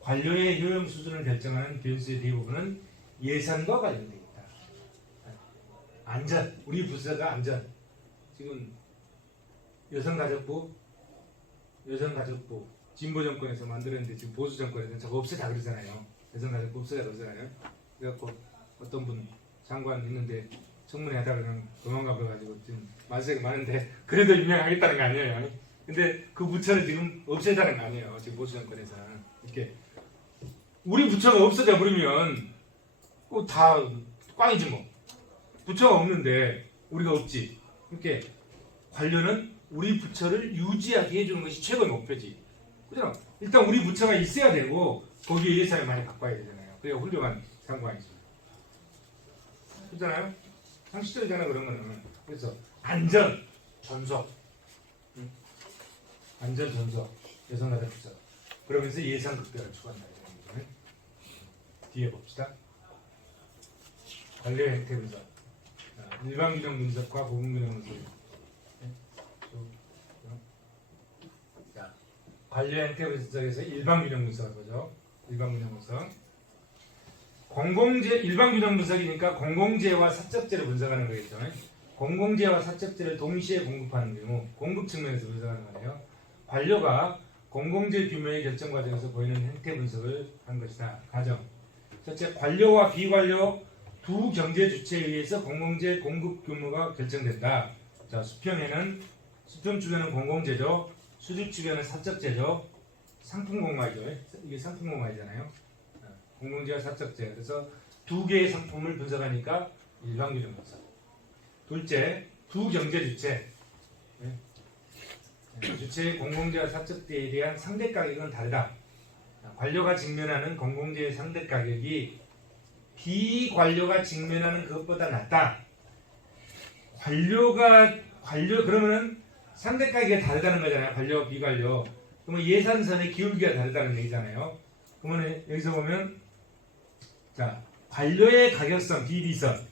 관료의 효용 수준을 결정하는 변수의 대부분은 예산과 관련되어 있다. 안전, 우리 부서가 안전. 지금 여성가족부 진보 정권에서 만들었는데 지금 보수 정권에서는 저거 없애자 그러잖아요. 여성가족부 없애자 그러잖아요. 그래갖고 어떤 분 장관 있는데 청문회 하다가 그냥 도망가 버려가지고 지금 만세가 많은데 그래도 임명하겠다는 거 아니에요. 근데 그 부처를 지금 없애자는 거 아니에요. 지금 보수 정권에서는 이렇게 우리 부처가 없어져 버리면 다 꽝이지 뭐. 부처가 없는데 우리가 없지. 이렇게 관료는 우리 부처를 유지하게 해주는 것이 최고의 목표지. 그죠? 일단 우리 부처가 있어야 되고 거기에 예산을 많이 바꿔야 되잖아요. 그래야 훌륭한 상관이죠. 그렇잖아요? 상식적이잖아 그런 거는. 그래서 안전, 전속, 안전, 전속, 여성가족 부서. 그러면서 예산 극대화를 추구한다. 뒤에 봅시다. 관료 행태 분석. 일반 균형 분석과 부분 균형 분석. 자, 관료 행태 분석에서 일반 균형 분석을 보죠. 일반 균형 분석. 일반 균형 분석이니까 공공재와 사적재를 분석하는 거겠죠. 공공재와 사적재를 동시에 공급하는 경우 공급 측면에서 분석하는 거예요. 관료가 공공재 규모의 결정 과정에서 보이는 행태 분석을 한 것이다. 가정. 첫째, 관료와 비관료 두 경제 주체에 의해서 공공재 공급 규모가 결정된다. 자, 수평에는 수평 주변은 공공재죠. 수직 주변은 사적재죠. 상품 공마이죠. 이게 상품 공마이잖아요. 공공재와 사적재. 그래서 두 개의 상품을 분석하니까 일반 균형 분석. 둘째, 두 경제 주체. 주체의 공공재와 사적재에 대한 상대 가격은 다르다. 관료가 직면하는 공공재의 상대 가격이 비관료가 직면하는 그것보다 낮다. 그러면은 상대 가격이 다르다는 거잖아요. 관료, 비관료. 그러면 예산선의 기울기가 다르다는 얘기잖아요. 그러면 여기서 보면 자, 관료의 가격선, 비비선.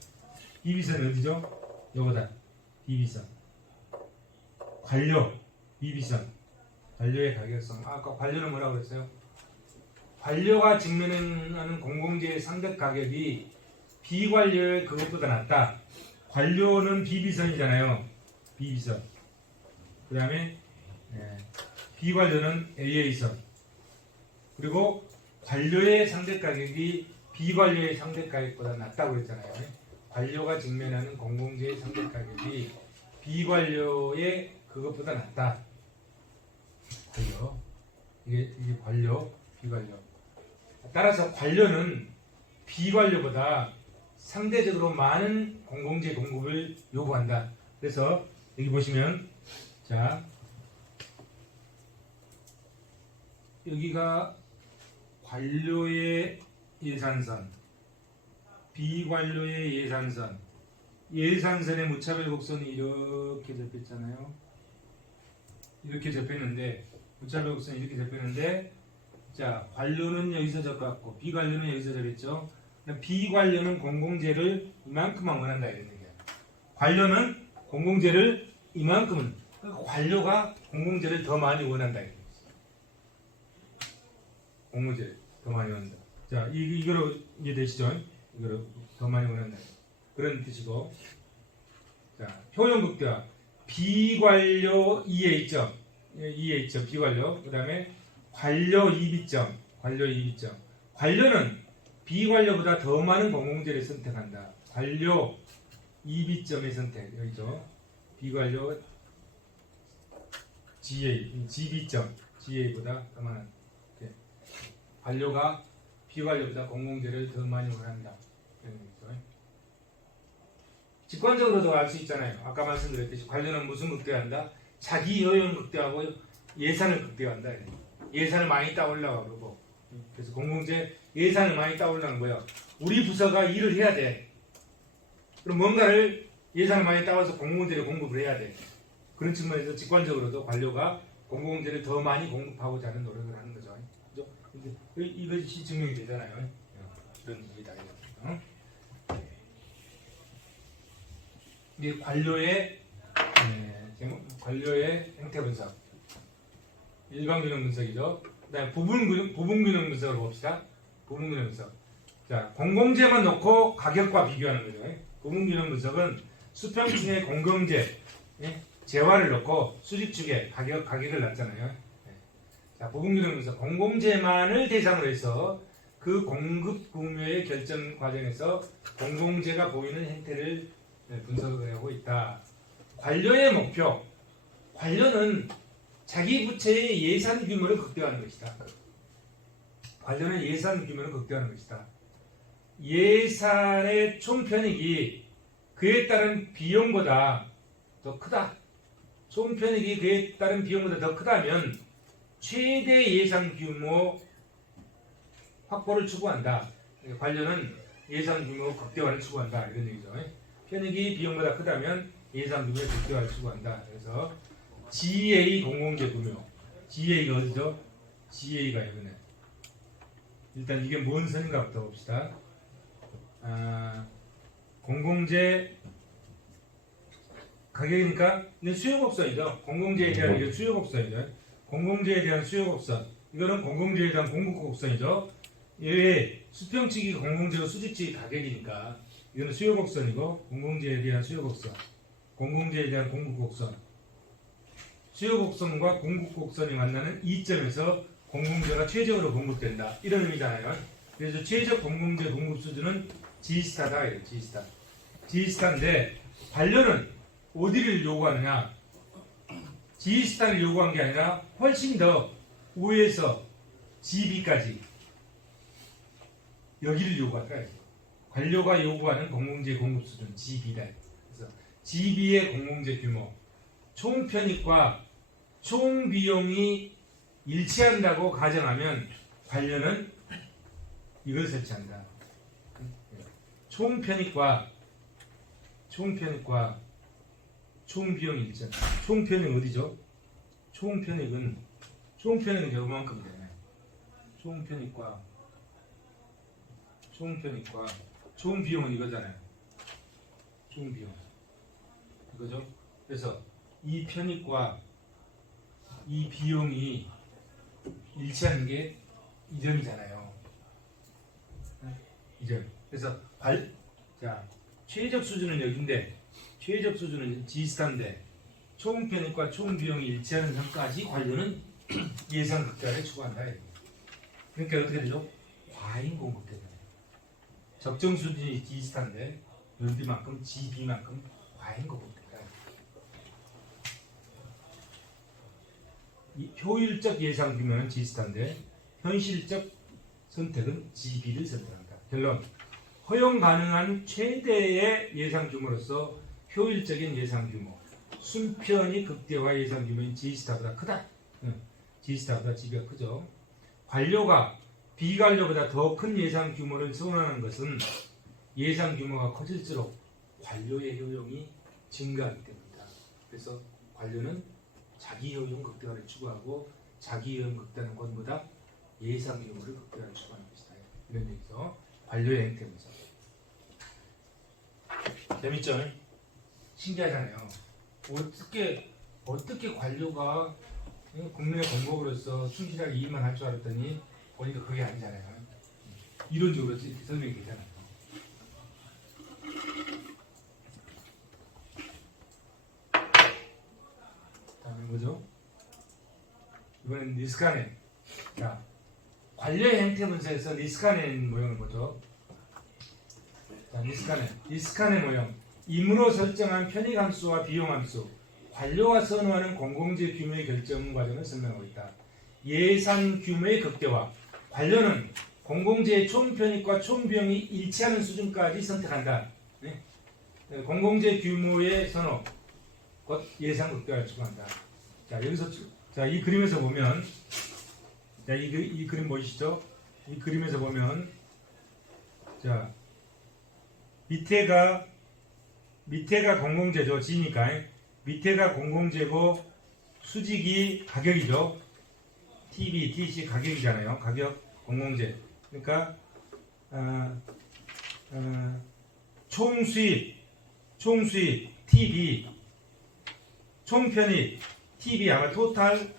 비비선이 어디죠? 요거다. 비비선. 관료, 비비선. 관료의 가격선. 아까 관료는 뭐라고 그랬어요? 관료가 직면하는 공공재의 상대 가격이 비관료의 그것보다 낮다. 관료는 비비선이잖아요. 비비선. 그 다음에 비관료는 AA선. 그리고 관료의 상대 가격이 비관료의 상대 가격보다 낮다고 그랬잖아요. 관료가 직면하는 공공재의 상대 가격이 비관료의 그것보다 낮다. 관료. 이게 관료, 비관료. 따라서 관료는 비관료보다 상대적으로 많은 공공재 공급을 요구한다. 그래서 여기 보시면 자, 여기가 관료의 예산선, 비관료의 예산선. 예산선의 무차별 곡선이 이렇게 접혔잖아요. 이렇게 접혔는데 무차별 곡선이 이렇게 접혔는데 자, 관료는 여기서 접갔고 비관료는 여기서 접했죠. 비관료는 공공재를 이만큼만 원한다 이런 얘기야. 관료는 공공재를 이만큼은, 그러니까 관료가 공공재를 더 많이 원한다 이런 얘기야. 공공재를 더 많이 원한다. 자, 이거로 이해되시죠? 이거로 더 많이 원한다. 그런 뜻이고. 자, 효용 극대화. 비관료 이해있죠. 이해있죠. 비관료. 그 다음에 관료 이비점. 관료 이비점. 관료는 비관료보다 더 많은 공공재를 선택한다. 관료 이비점의 선택. 여기죠. 비관료 GA. GB점. GA보다 더 많은. 관료가 비관료보다 공공재를 더 많이 원한다. 직관적으로도 알 수 있잖아요. 아까 말씀드렸듯이 관료는 무슨 극대화한다? 자기 효용 극대화하고 예산을 극대화한다. 예산을 많이 따오려고 그러고. 그래서 공공재 예산을 많이 따오려는 거예요. 우리 부서가 일을 해야 돼. 그럼 뭔가를 예산을 많이 따와서 공공재를 공급을 해야 돼. 그런 측면에서 직관적으로도 관료가 공공재를 더 많이 공급하고자 하는 노력을 하는 거죠. 이것이 증명이 되잖아요. 이런 얘기다. 이게 관료의 행태 분석. 일반 균형 분석이죠. 그다음에 부분 균형 분석을 봅시다. 부분 균형 분석. 자, 공공재만 놓고 가격과 비교하는 거죠. 부분 균형 분석은 수평층의 공공재, 재화를 놓고 수직축에 가격을 놨잖아요. 자, 부분 균형 분석. 공공재만을 대상으로 해서 그 공급 구매의 결정 과정에서 공공재가 보이는 행태를 분석을 하고 있다. 관료의 목표. 관료는 자기 부채의 예산 규모를 극대화하는 것이다. 관료는 예산 규모를 극대화하는 것이다. 예산의 총편익이 그에 따른 비용보다 더 크다. 총편익이 그에 따른 비용보다 더 크다면 최대 예산 규모 확보를 추구한다. 관료는 예산 규모 극대화를 추구한다. 이런 얘기죠. 편익이 비용보다 크다면 예산 규모의 극대화를 추구한다. 그래서 GA 공공재 구조. GA가 어디죠? GA가 이거네. 일단 이게 뭔 선인가부터 봅시다. 공공재 가격이니까 이게 수요곡선이죠. 공공재에 대한 이게 수요곡선이죠. 공공재에 대한 수요곡선. 이거는 공공재에 대한 공급곡선이죠. 예, 수평측이 공공재고 수직측이 가격이니까 이거는 수요곡선이고 공공재에 대한 수요곡선. 공공재에 대한 공급곡선. 수요곡선과 공급곡선이 만나는 이점에서 공공재가 최적으로 공급된다. 이런 의미잖아요. 그래서 최적 공공재 공급 수준은 G스타다. 이래요. G스타. G스타인데 관료는 어디를 요구하느냐? G스타를 요구한 게 아니라 훨씬 더 5에서 GB까지 여기를 요구할까? 관료가 요구하는 공공재 공급 수준 GB다. 그래서 GB의 공공재 규모, 총 편익과 총 비용이 일치한다고 가정하면 관료는 이걸 설치한다. 총 편익과 총 비용 일치. 총 편익 어디죠? 총 편익은 요만큼 되네. 총 편익과 총 비용은 이거잖아요. 총 비용 이거죠. 그래서 이 편익과 이 비용이 일치하는 게 이 점이잖아요. 이 점. 그래서 최적 수준은 여기인데 최적 수준은 G스타인데 총 편익과 총 비용이 일치하는 선까지 관료는 예산 극대화를 추구한다. 그러니까 어떻게 되죠? 과잉 공급되잖아요. 적정 수준이 G스타인데 여기만큼 GB만큼 과잉 공급된다. 효율적 예상 규모는 G스타인데 현실적 선택은 GB를 선택한다. 결론. 허용 가능한 최대의 예상 규모로서 효율적인 예상 규모, 순편이 극대화 예상 규모인 G스타보다 크다. G스타보다 GB가 크죠. 관료가 비관료보다 더 큰 예상 규모를 선호하는 것은 예상 규모가 커질수록 관료의 효용이 증가하기 때문이다. 그래서 관료는 자기 효용 극대화를 추구하고 자기 효용 극대화는 것보다 예상 규모를 극대화를 추구하는 것이다. 이런 얘기죠. 관료의 행태 분석. 재밌죠? 신기하잖아요. 어떻게 관료가 국민의 공복으로서 충실하게 일만 할 줄 알았더니 보니까 그게 아니잖아요. 이론적으로 이렇게 설명이 되잖아요. 다음에 뭐죠? 이번엔 리스카넨. 자, 관료의 행태 분석에서 리스카넨 모형을 보죠. 자, 리스카넨 모형. 임으로 설정한 편익함수와 비용함수, 관료가 선호하는 공공재 규모의 결정 과정을 설명하고 있다. 예산 규모의 극대화. 관료는 공공재의 총 편익과 총 비용이 일치하는 수준까지 선택한다. 네? 공공재 규모의 선호, 곧 예산 극대화를 추구한다. 자, 여기서 이 그림에서 보면, 자, 이 그림 보이시죠? 이 그림에서 보면, 자, 밑에가 공공재죠. G니까. 밑에가 공공재고 수직이 가격이죠. TB, TC 가격이잖아요. 가격, 공공재. 그러니까 총수입, TB, 총편익, TB 아마 토탈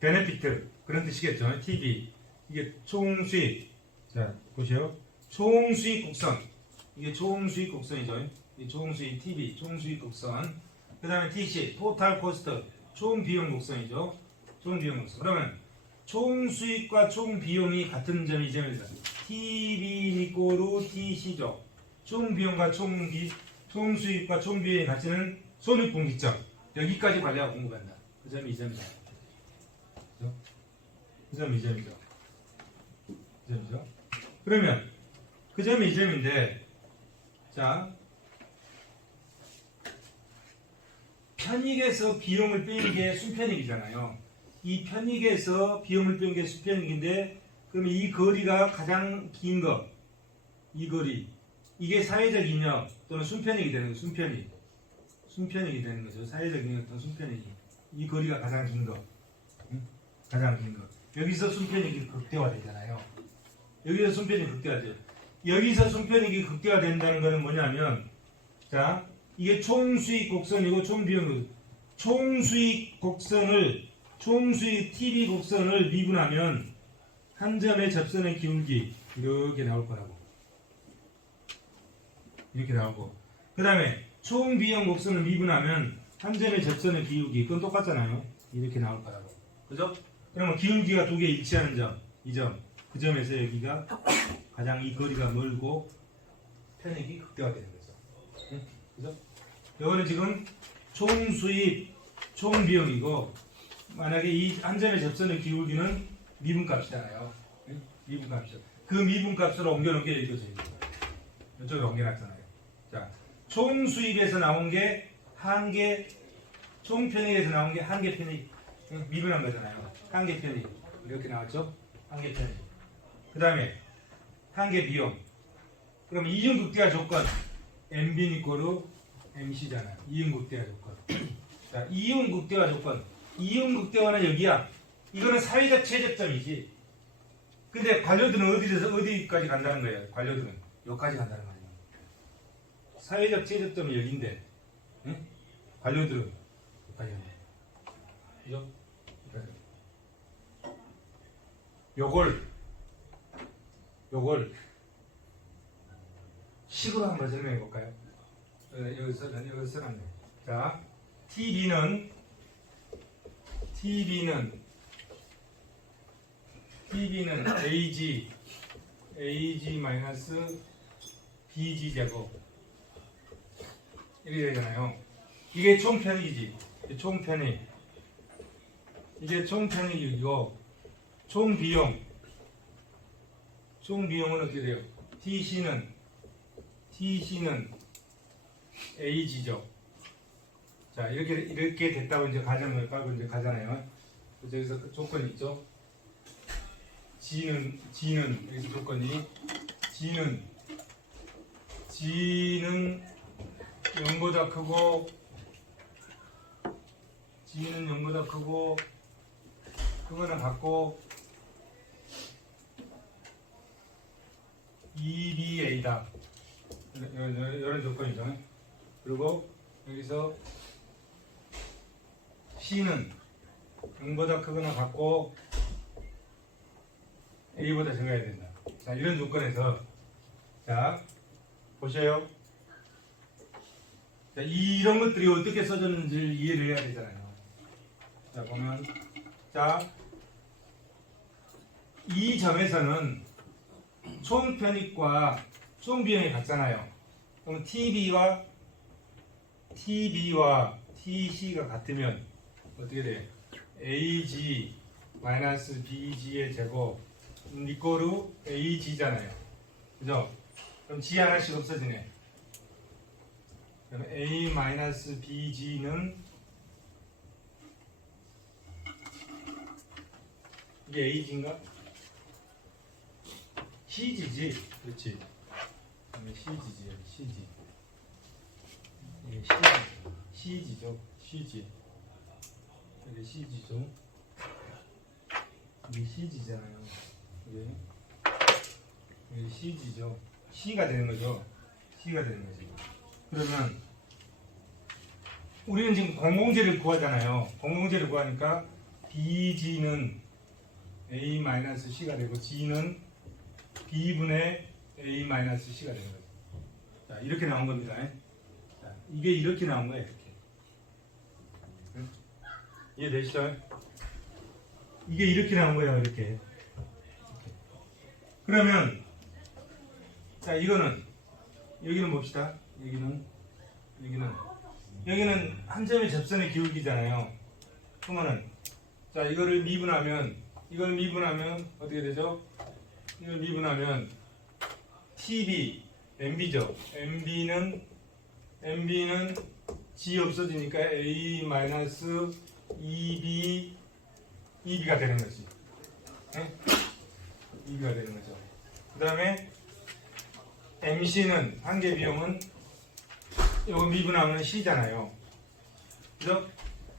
베네피트 그런 뜻이겠죠. TV 이게 총수익. 자 보세요. 총수익 곡선 이게 총수익 곡선이죠. 이 총수익 TV 총수익 곡선. 그 다음에 TC 토탈 코스트 총 비용 곡선이죠. 총 비용 곡선. 그러면 총 수익과 총 비용이 같은 점이 이 점입니다. TB 이꼬르 TC죠. 총 비용과 총 수익과 총 비용의 가치는 손익분기점. 여기까지 관리가 궁금한다. 그 점이 이 점이다. 그죠? 그 점이 이 점이죠. 이 점이죠. 그러면 그 점이 이 점인데, 자 편익에서 비용을 빼는 게 순편익이잖아요. 이 편익에서 비용을 빼는 게 순편익인데, 그러면 이 거리가 가장 긴 거, 이 거리, 이게 사회적 인력 또는 순편익이 되는 거죠. 순편익이 되는 거죠. 사회적 인력 또는 순편익이. 이 거리가 가장 긴 거, 가장 긴 거. 여기서 순편익이 극대화되잖아요. 여기서 순편익이 극대화돼요. 여기서 순편익이 극대화된다는 것은 뭐냐면, 자 이게 총수익 곡선이고 총비용 총수익 곡선을 총수익 TV 곡선을 미분하면 한 점의 접선의 기울기 이렇게 나올 거라고. 이렇게 나오고, 그 다음에 총비용 곡선을 미분하면 한 점의 접선의 기울기 그건 똑같잖아요. 이렇게 나올 거라고. 그죠? 그러면 기울기가 두 개 일치하는 점, 이 점, 그 점에서 여기가 가장 이 거리가 멀고 편익이 극대화되는 거죠. 응? 그죠? 이거는 지금 총수익, 총비용이고, 만약에 이 한 점의 접선의 기울기는 미분값이잖아요. 응? 미분값이죠. 그 미분값으로 옮겨놓은 게 이거죠. 이쪽에 옮겨놨잖아요. 자, 총수익에서 나온 게 한 개, 총편익에서 나온 게 한 개 편익, 응? 미분한 거잖아요. 한 개 편익 이렇게 나왔죠. 한 개 편익. 그 다음에 한 개 비용. 그럼 이윤극대화 조건 MB 이꼬르 MC잖아요. 이윤극대화 조건. 자, 이윤극대화 조건. 이윤극대화는 여기야. 이거는 사회적 최저점이지. 근데 관료들은 어디까지 간다는 거예요? 관료들은 여기까지 간다는 거 아니에요. 사회적 최저점이 여기인데, 응? 관료들은 여기까지 간다. 그죠? 요걸 식으로 한번 설명해 볼까요? 여기서 써놨네. 자, TB는 AG 마이너스 BG 제곱 이렇게 되잖아요. 이게 총편익이지. 총편익. 이게 총편익이고, 총비용은 어떻게 돼요? TC는 AG죠. 자, 이렇게 됐다고 이제 가정을 깔고 이제 가잖아요. 그래서 여기서 그 조건이 있죠. G는 여기서 조건이 G는 0보다 크고, G는 0보다 크고, 그거는 같고, EBA다. 이런 조건이죠. 그리고 여기서 C는 0보다 크거나 같고 A보다 작아야 된다. 자, 이런 조건에서, 자 보세요. 자, 이런 것들이 어떻게 써졌는지 이해를 해야 되잖아요. 자, 보면, 자, 이 점에서는 총편익과 총비용이 같잖아요. 그럼 TB와 TC가 같으면 어떻게 돼요? AG 마이너스 BG의 제곱 이꼬르 AG잖아요. 그죠? 그럼 G 하나씩 없어지네. 그럼 A 마이너스 BG는 이게 AG인가? CG지. 그렇지. CG지. CG. 이게 CG죠. CG. 이게 CG죠. 이게 CG잖아요. 이게 CG죠. C가 되는 거죠. C가 되는 거죠. 그러면 우리는 지금 공공재를 구하잖아요. 공공재를 구하니까 BG는 A-C가 되고 G는 B분의 A-C가 되는 거죠. 자, 이렇게 나온 겁니다. 자, 이게 이렇게 나온 거예요. 이렇게. 응? 이해되시죠? 이게 이렇게 나온 거예요. 이렇게. 그러면 자, 이거는 여기는 봅시다. 여기는 한 점의 접선의 기울기잖아요. 그러면은 자, 이거를 미분하면 어떻게 되죠? 이걸 미분하면 TB, MB죠. MB는 G 없어지니까 EB가 되는 거지. 네? EB가 되는 거죠. 그 다음에 MC는 한계 비용은 이거 미분하면 C잖아요. 그죠?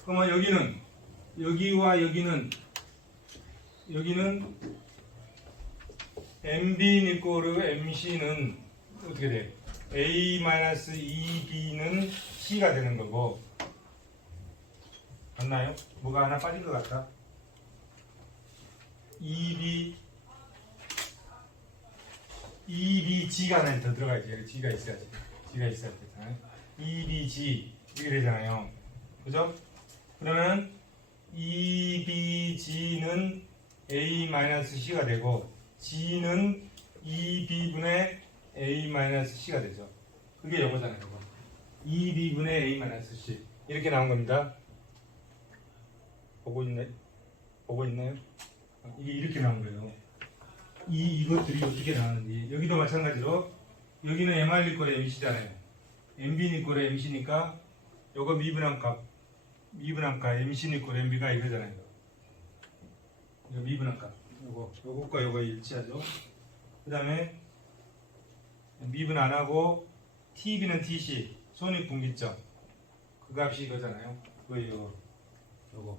그러면 여기와 여기는 MB=MC는 어떻게 돼? A-EB는 C가 되는 거고, 맞나요? 뭐가 하나 빠진 것 같다. EBG가 하나 더 들어가야지. 여기 G가 있어야지. EBG 이렇게 되잖아요. 그죠? 그러면 EBG는 A-C가 되고 G는 EB분의 A-C가 되죠. 그게 이거잖아요. 이거. EB분의 A-C 이렇게 나온 겁니다. 보고 있나요? 이게 이렇게 나온 거예요. 이것들이 어떻게 나왔는지. 여기도 마찬가지로 여기는 MR 이꼴 MC잖아요. MB 이꼴 MC니까 요거 미분함값 MC 이꼴 MB가 이거잖아요. 이거 미분함값. 요것과 요거 일치하죠. 그 다음에 미분 안 하고 TB는 TC 손익분기점 그 값이 이거잖아요. 그거 요거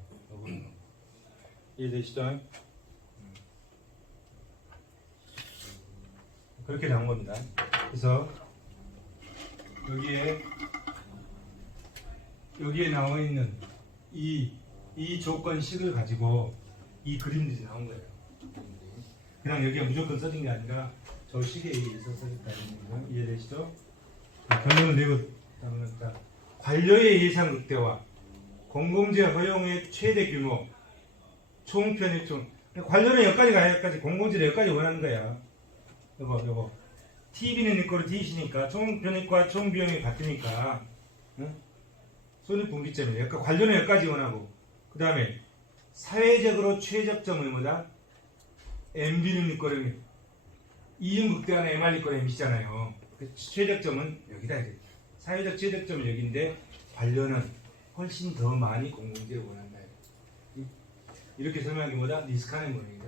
이해되시죠? 그렇게 나온 겁니다. 그래서 여기에 나와 있는 이 조건식을 가지고 이 그림들이 나온 거예요. 그냥 여기에 무조건 써진 게 아니라 저 식에 의해서 써졌다는 거 이해되시죠? 결론을 내고 관료의 예상 극대화, 공공재 허용의 최대 규모, 총 편입총. 관료는 여기까지 가야 여기까지, 공공재는 여기까지 원하는 거야. 요거. TB는 이꼴 TC니까 총 편입과 총 비용이 같으니까, 응? 손익분기점이에요. 관료는 여기까지 원하고, 그 다음에 사회적으로 최적점은 뭐다? MB는 이꼴 이윤극대화는 MR 이꼴 MC잖아요. 그 최적점은 여기다. 사회적 최적점은 여기인데 관료는 훨씬 더 많이 공공재를 원한다. 이렇게 설명한 게 뭐다? 니스카네 모형이다.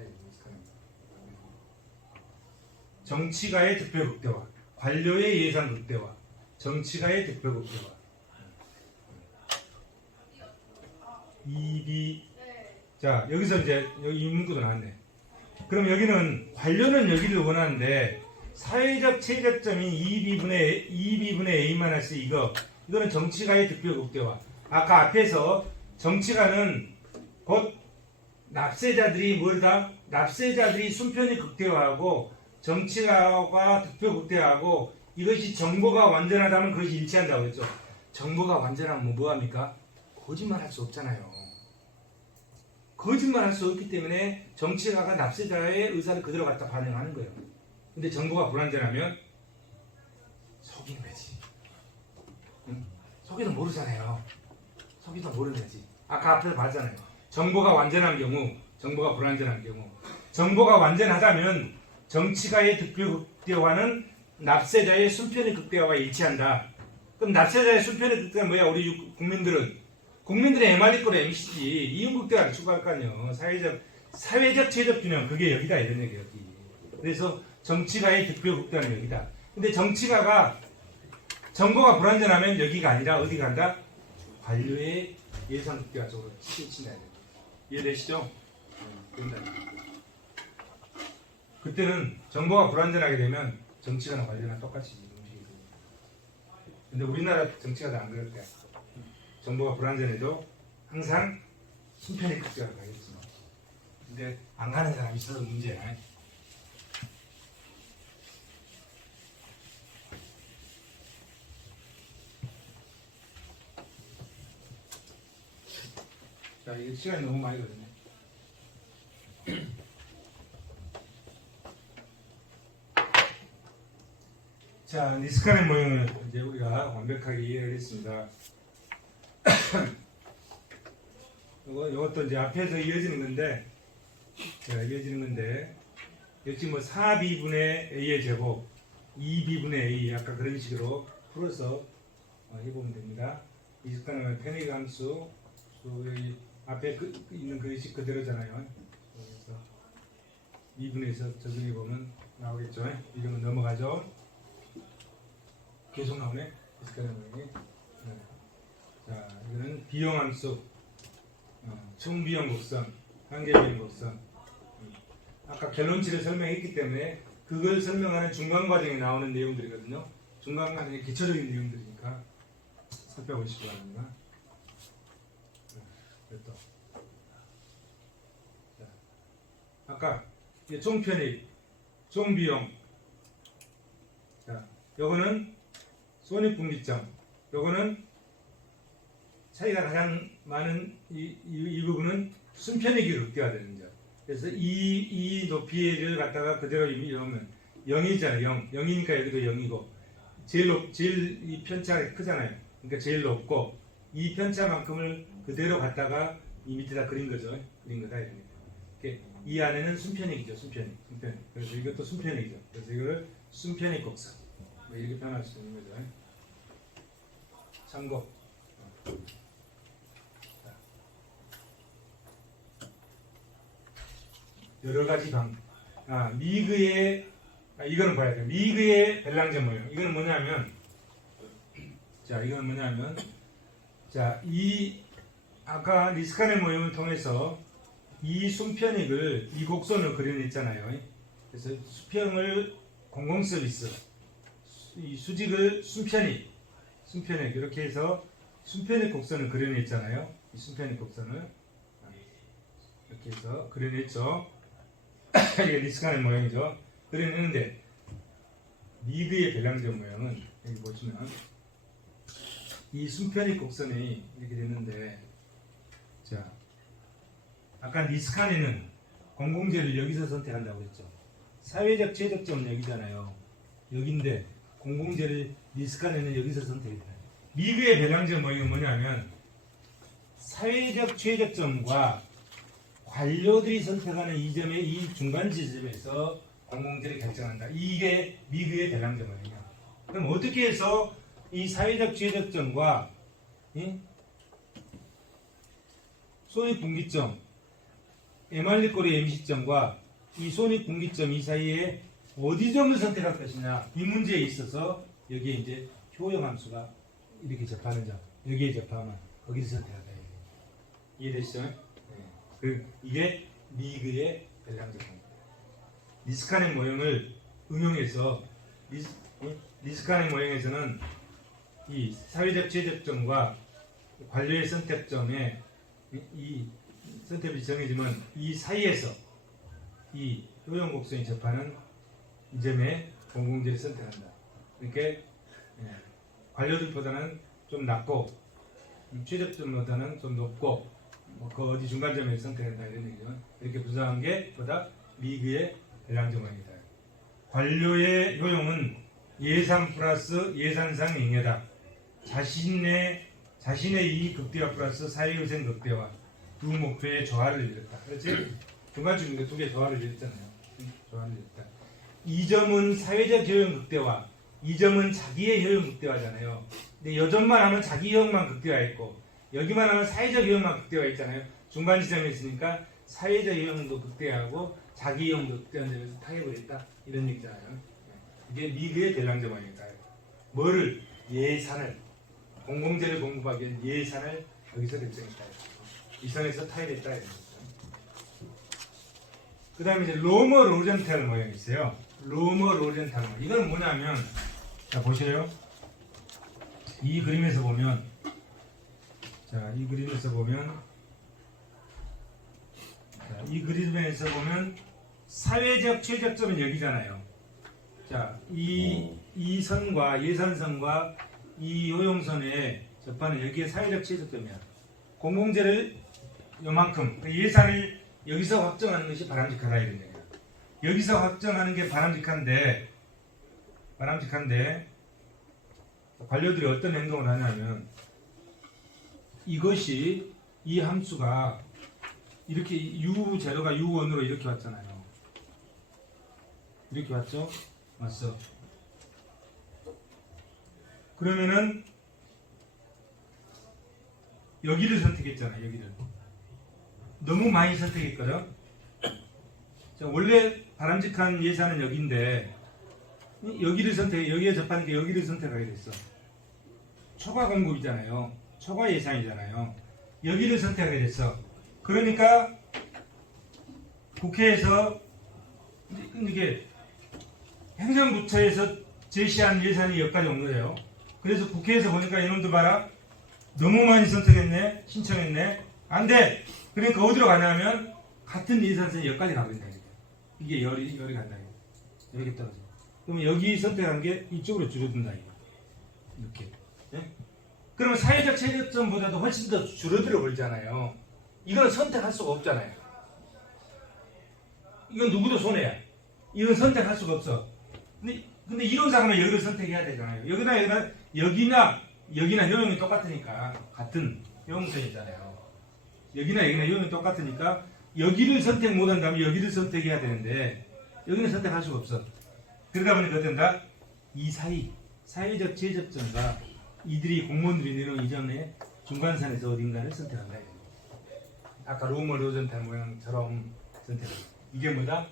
정치가의 득표 극대화, 관료의 예산 극대화, 정치가의 득표 극대화. 자, 여기서 이제 여기 이 문구도 나왔네. 그럼 여기는 관료는 여기를 원하는데 사회적 최저점인 EB분의 A-C 이거는 정치가의 득표 극대화. 아까 앞에서 정치가는 곧 납세자들이 납세자들이 순편이 극대화하고 정치가와 득표 극대화하고 이것이 정보가 완전하다면 그것이 일치한다고 했죠. 정보가 완전하면 뭐합니까? 거짓말할 수 없잖아요. 거짓말할 수 없기 때문에 정치가가 납세자의 의사를 그대로 갖다 반영하는 거예요. 근데 정보가 불완전하면 속이는 거지. 응? 속이도 모르잖아요. 속이도 모르는 거지. 아까 앞에서 봤잖아요. 정보가 완전한 경우, 정보가 불완전한 경우. 정보가 완전하다면 정치가의 득표 극대화는 납세자의 순편의 극대화와 일치한다. 그럼 납세자의 순편의 극대화는 뭐야? 우리 국민들의 MR 이꼴 MC지. 이윤극대화를 추구할 거 아니에요. 사회적 최저균형 그게 여기다 이런 얘기예요. 여기. 그래서 정치가의 득표 극대화는 여기다. 근데 정치가가 정보가 불완전하면 여기가 아니라 어디 간다? 관료의 예산 극대화 쪽으로 치친다. 이해되시죠? 그때는 정보가 불완전하게 되면 정치가나 관료나 똑같이 움직이고. 근데 우리나라 정치가도 안 그럴 거야. 정보가 불완전해도 항상 순편의 극대화 가겠지. 근데 안 가는 사람이 있어서 문제야. 자, 이게 시간이 너무 많이 걸리네. 자, 니스칸의 모형을 이제 우리가 완벽하게 이해를 했습니다. 이것도 이제 앞에서 이어지는 건데, 여기 뭐 4b분의 a의 제곱, 2b분의 a, 아까 그런 식으로 풀어서 해보면 됩니다. 니스칸의 편익 함수, 여기 앞에 있는 그릇이 그대로잖아요. 그래서 2분에서 적용해 보면 나오겠죠. 이러면 넘어가죠. 계속 나오네. 자, 이거는 비형함수, 총비형 곡선, 한계비형 곡선. 아까 결론치를 설명했기 때문에 그걸 설명하는 중간 과정에 나오는 내용들이거든요. 중간 과정의 기초적인 내용들이니까 살펴보시기 바랍니다. 또. 자, 아까 총편익, 총비용. 자, 요거는 손익분기점. 요거는 차이가 가장 많은 이 부분은 순편익이 극대화되는 점. 그래서 이 높이를 갖다가 그대로 이러면 0이잖아요. 0이니까 여기도 0이고 제일 이 편차가 크잖아요. 그러니까 제일 높고 이 편차만큼을 그대로 갖다가 이 밑에다 그린 거죠. 그린 거다 이렇게. 이 안에는 순편익이죠. 순편익. 그래서 이것도 순편익이죠. 그래서 이거를 순편익 곡선. 뭐 이렇게 표현할 수 있는 거죠. 참고. 여러 가지 미그의 이거는 봐야 돼요. 미그의 벨랑제 모형. 이거는 뭐냐면, 이 아까 니스칸의 모형을 통해서 이 순편익을 이 곡선을 그려냈잖아요. 그래서 수평을 공공서비스, 이 수직을 순편익 이렇게 해서 순편익 곡선을 그려냈잖아요. 이 순편익 곡선을 이렇게 해서 그려냈죠. 이게 니스칸의 모형이죠. 그려냈는데 미그의 벨랑제 모형은 여기 보시면 이 순편익 곡선이 이렇게 됐는데, 자, 아까 니스칸에는 공공재를 여기서 선택한다고 했죠. 사회적 최적점은 여기잖아요. 여기인데 공공재를 니스칸에는 여기서 선택해요. 미그의 벨랑제 모형은 뭐냐면 사회적 최적점과 관료들이 선택하는 이 점의 이 중간 지점에서 공공재를 결정한다. 이게 미그의 벨랑제 모형이야. 그럼 어떻게 해서 이 사회적 최적점과 손익분기점, 에말리꼬리 MC점과 이 손익분기점 이 사이에 어디 점을 선택할 것이냐, 이 문제에 있어서 여기에 이제 효용함수가 이렇게 접하는 점, 여기에 접하면 거기를 선택하다. 이해되시죠? 네. 이게 미그의 벨랑제 모형. 니스칸의 모형을 응용해서 니스칸의 모형에서는 이 사회적 최적점과 관료의 선택점에 이 선택이 정해지면 이 사이에서 이 효용곡선이 접하는 이 점에 공공재를 선택한다. 이렇게 관료들보다는 좀 낮고 최적점보다는 좀 높고 그 어디 중간점에 선택한다 이런 얘기죠. 이렇게 구성한 게 보다 미그의 벨랑제 모형이다. 관료의 효용은 예산 플러스 예산상 잉여다. 자신의 이익 극대화 플러스 사회유생 극대화 두 목표의 조화를 이뤘다. 그렇지? 중간중간 두 개 조화를 이뤘잖아요. 조화를 이뤘다. 이 점은 사회적 효용 극대화, 이 점은 자기의 효용 극대화잖아요. 근데 이 점만 하면 자기 효용만 극대화했고 여기만 하면 사회적 효용만 극대화했잖아요. 중간 지점에 있으니까 사회적 효용도 극대화하고 자기 효용도 극대화하면서 타협을 했다. 이런 얘기잖아요. 이게 미그의 벨랑제 모형이다. 뭐를? 예산을, 공공재를 공급하기 위한 예산을 여기서 결정했다. 이 선에서 타협했다. 그 다음에 이제 로머 로젠탈 모형이 있어요. 로머 로젠탈 모형. 이건 뭐냐면, 자, 보세요. 이 그림에서 보면, 자, 이 그림에서 보면 사회적 최저점은 여기잖아요. 자, 이 선과 예산선과 이 요용선에 접하는 여기에 사회적 최저점이야. 공공재를 요만큼 예산을 여기서 확정하는 것이 바람직하다 이런 얘기야. 여기서 확정하는 게 바람직한데 관료들이 어떤 행동을 하냐면 이것이 이 함수가 이렇게 U0가 U1으로 이렇게 왔잖아요. 이렇게 왔죠? 왔어. 그러면은 여기를 선택했잖아요. 여기를 너무 많이 선택했거든. 자, 원래 바람직한 예산은 여기인데 여기를 여기에 접하니까 여기를 선택하게 됐어. 초과 공급이잖아요. 초과 예산이잖아요. 여기를 선택하게 됐어. 그러니까 국회에서 이게 행정부처에서 제시한 예산이 여기까지 온 거예요. 그래서 국회에서 보니까 이놈들 봐라. 너무 많이 선택했네. 신청했네. 안 돼. 그러니까 어디로 가냐면 같은 예산선이 여기까지 가버린다. 이게 열이 간다. 이렇게 떨어져. 그러면 여기 선택한 게 이쪽으로 줄어든다. 이렇게. 네? 그러면 사회적 최저점보다도 훨씬 더 줄어들어 버리잖아요. 이거는 선택할 수가 없잖아요. 이건 누구도 손해야. 이건 선택할 수가 없어. 근데 이론상으로 여기를 선택해야 되잖아요. 여기나 요용이 똑같으니까 같은 요용선이잖아요. 여기나 요용이 똑같으니까 여기를 선택 못한다면 여기를 선택해야 되는데 여기는 선택할 수가 없어. 그러다 보니까 어떤다? 이 사회적 최저점과 이들이 공무원들이 내놓은 이전에 중간선에서 어딘가를 선택한다. 아까 로머 로젠탈 모양처럼 선택한다. 이게 뭐다?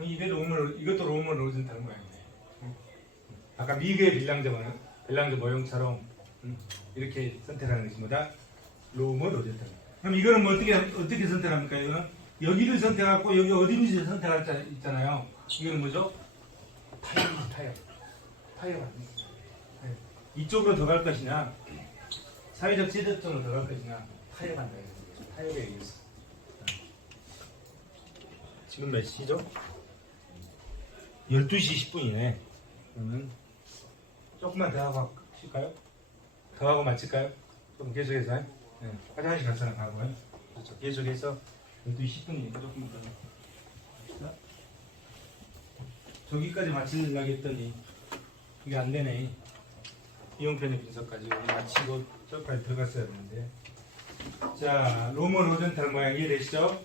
이것도 로머 로젠탈 모양이네. 아까 미그의 빌랑저 모형처럼 이렇게 선택하는 것이 뭐다? 로머 로젠탈. 그럼 이거는 뭐 어떻게 선택합니까? 이거는 여기를 선택하고 여기 어딘지 선택할 자 있잖아요. 이거는 뭐죠? 타협. 이쪽으로 더 갈 것이냐, 사회적 최저점으로 더 갈 것이냐, 타협한다. 타협에 의해서. 지금 몇 시죠? 12시 10분이네. 그러면 조금만 더 하고 쉴까요? 더 하고 마칠까요? 좀 계속해서. 네. 화장실 갔잖아, 가고. 그렇죠. 계속해서 12시 10분이니까 조금만 더. 저기까지 마치려고 했더니 이게 안 되네. 이용편의 분석까지 마치고 저까지 들어갔어야 되는데. 자, 로머 로젠탈 모양 이해되시죠?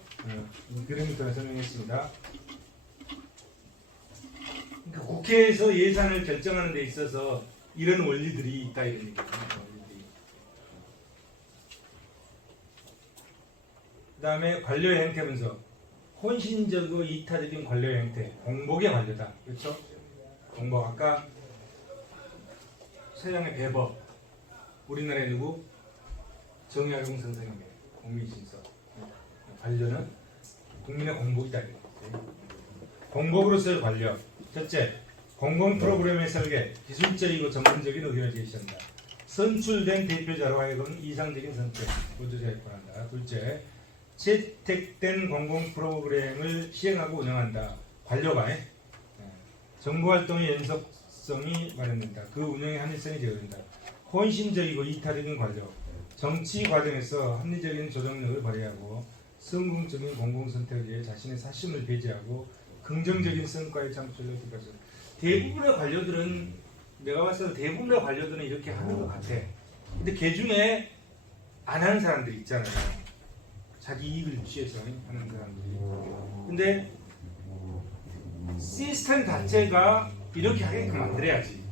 그림부터 설명했습니다. 그러니까 국회에서 예산을 결정하는 데 있어서 이런 원리들이 있다 이런 얘기입니다. 그 다음에 관료의 행태 분석. 혼신적이고 이타적인 관료의 행태. 공복의 관료다. 그렇죠? 공복. 아까 서양의 배법. 우리나라의 누구? 정약용 선생님의 국민신서. 관료는 국민의 공복이다. 공복으로서의 관료. 첫째, 공공 프로그램의 설계, 기술적이고 전문적인 의견을 제시한다. 선출된 대표자로 하여금 이상적인 선택, 보조자에 권한다. 둘째, 채택된 공공 프로그램을 시행하고 운영한다. 관료가 정부활동의 연속성이 마련된다. 그 운영의 합리성이 제어된다. 혼신적이고 이타적인 관료, 정치 과정에서 합리적인 조정력을 발휘하고 성공적인 공공선택을 위해 자신의 사심을 배제하고 긍정적인 성과의 창출을 기다려. 대부분의 관료들은 내가 봤을 때 대부분의 관료들은 이렇게 하는 것 같아. 근데 그 중에 안 하는 사람들이 있잖아요. 자기 이익을 취해서 하는 사람들이. 근데 시스템 자체가 이렇게 하게끔 만들어야지.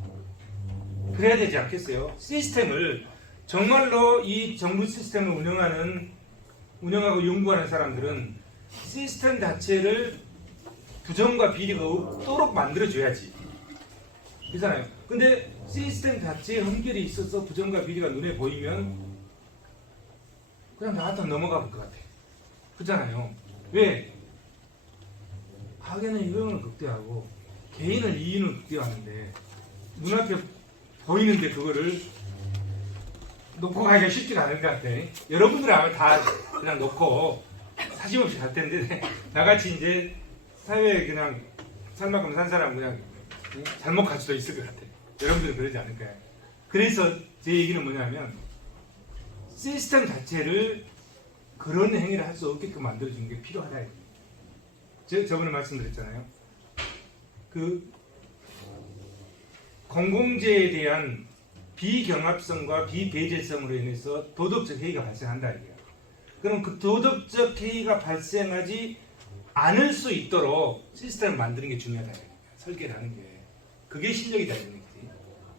그래야 되지 않겠어요? 시스템을 정말로 이 정부 시스템을 운영하고 연구하는 사람들은 시스템 자체를 부정과 비리가 없도록 만들어줘야지. 그렇잖아요. 근데 시스템 자체에 흠결이 있어서 부정과 비리가 눈에 보이면 그냥 나 같으면 넘어가 볼 것 같아. 그렇잖아요. 왜? 학연의 유형을 극대화하고 개인의 이윤을 극대화하는데 눈앞에 보이는데 그거를 놓고 가기가 쉽지가 않은 것 같아. 여러분들은 아마 다 그냥 놓고 사심없이 갈 텐데 나같이 이제 사회에 그냥 살 만큼 산 사람 그냥 잘못 갈 수도 있을 것 같아. 여러분들은 그러지 않을까요? 그래서 제 얘기는 뭐냐면 시스템 자체를 그런 행위를 할 수 없게끔 만들어주는 게 필요하다. 제가 저번에 말씀드렸잖아요. 그 공공재에 대한 비경합성과 비배제성으로 인해서 도덕적 해이가 발생한다 이게요. 그럼 그 도덕적 해이가 발생하지 않을 수 있도록 시스템을 만드는 게 중요하다. 설계를 하는 게 그게 실력이다 이런 얘기지.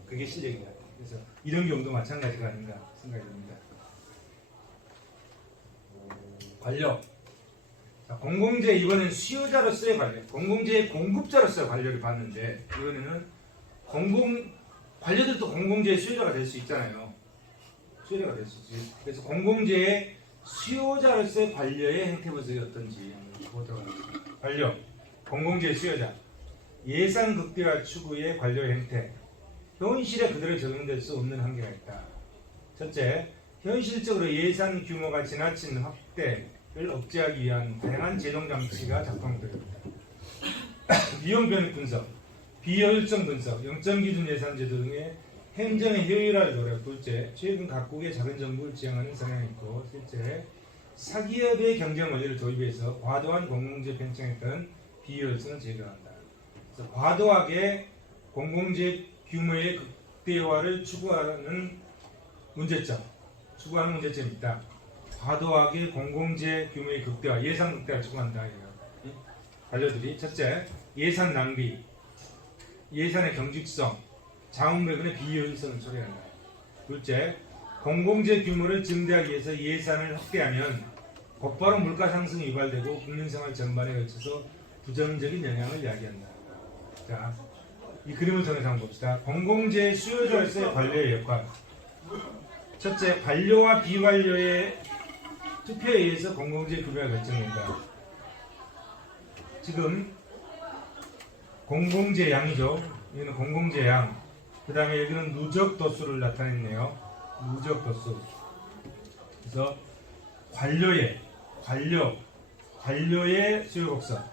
그게 실력이다. 그래서 이런 경우도 마찬가지가 아닌가 생각이 듭니다. 관료. 자, 공공재 이번엔 수요자로서의 관료, 공공재의 공급자로서의 관료를 봤는데 이번에는 관료들도 공공재의 수요자가 될 수 있잖아요. 수요자가 될 수 있지. 그래서 공공재의 수요자로서의 관료의 행태 모습이 어떤지 보도록 하겠습니다. 관료, 공공재의 수요자, 예산 극대화 추구의 관료의 행태. 현실에 그대로 적용될 수 없는 한계가 있다. 첫째, 현실적으로 예산 규모가 지나친 확대를 억제하기 위한 다양한 재정 장치가 작동됩니다. 비용 변익 분석, 비효율성 분석, 영점 기준 예산 제도 등의 행정의 효율화를 노력. 둘째, 최근 각국의 작은 정부를 지향하는 성향이 있고, 셋째, 사기업의 경쟁 원리를 도입해서 과도한 공공재 팽창에 따른 비효율성을 제거한다. 그래서 과도하게 공공재 규모의 극대화를 추구하는 문제점이 있다. 과도하게 공공재 규모의 극대화, 예산 극대화를 추구한다. 관료들이 첫째, 예산 낭비, 예산의 경직성, 자원배분의 비효율성을 처리한다. 둘째, 공공재 규모를 증대하기 위해서 예산을 확대하면 곧바로 물가 상승이 유발되고 국민생활 전반에 걸쳐서 부정적인 영향을 야기한다. 자, 이 그림을 통해서 한번 봅시다. 공공재 수요자로서의 관료의 역할. 첫째, 관료와 비관료의 투표에 의해서 공공재 규모가 결정된다. 지금 공공재 양이죠. 여기는 공공재 양. 그 다음에 여기는 누적 도수를 나타냈네요. 누적 도수. 그래서 관료의 수요 곡선.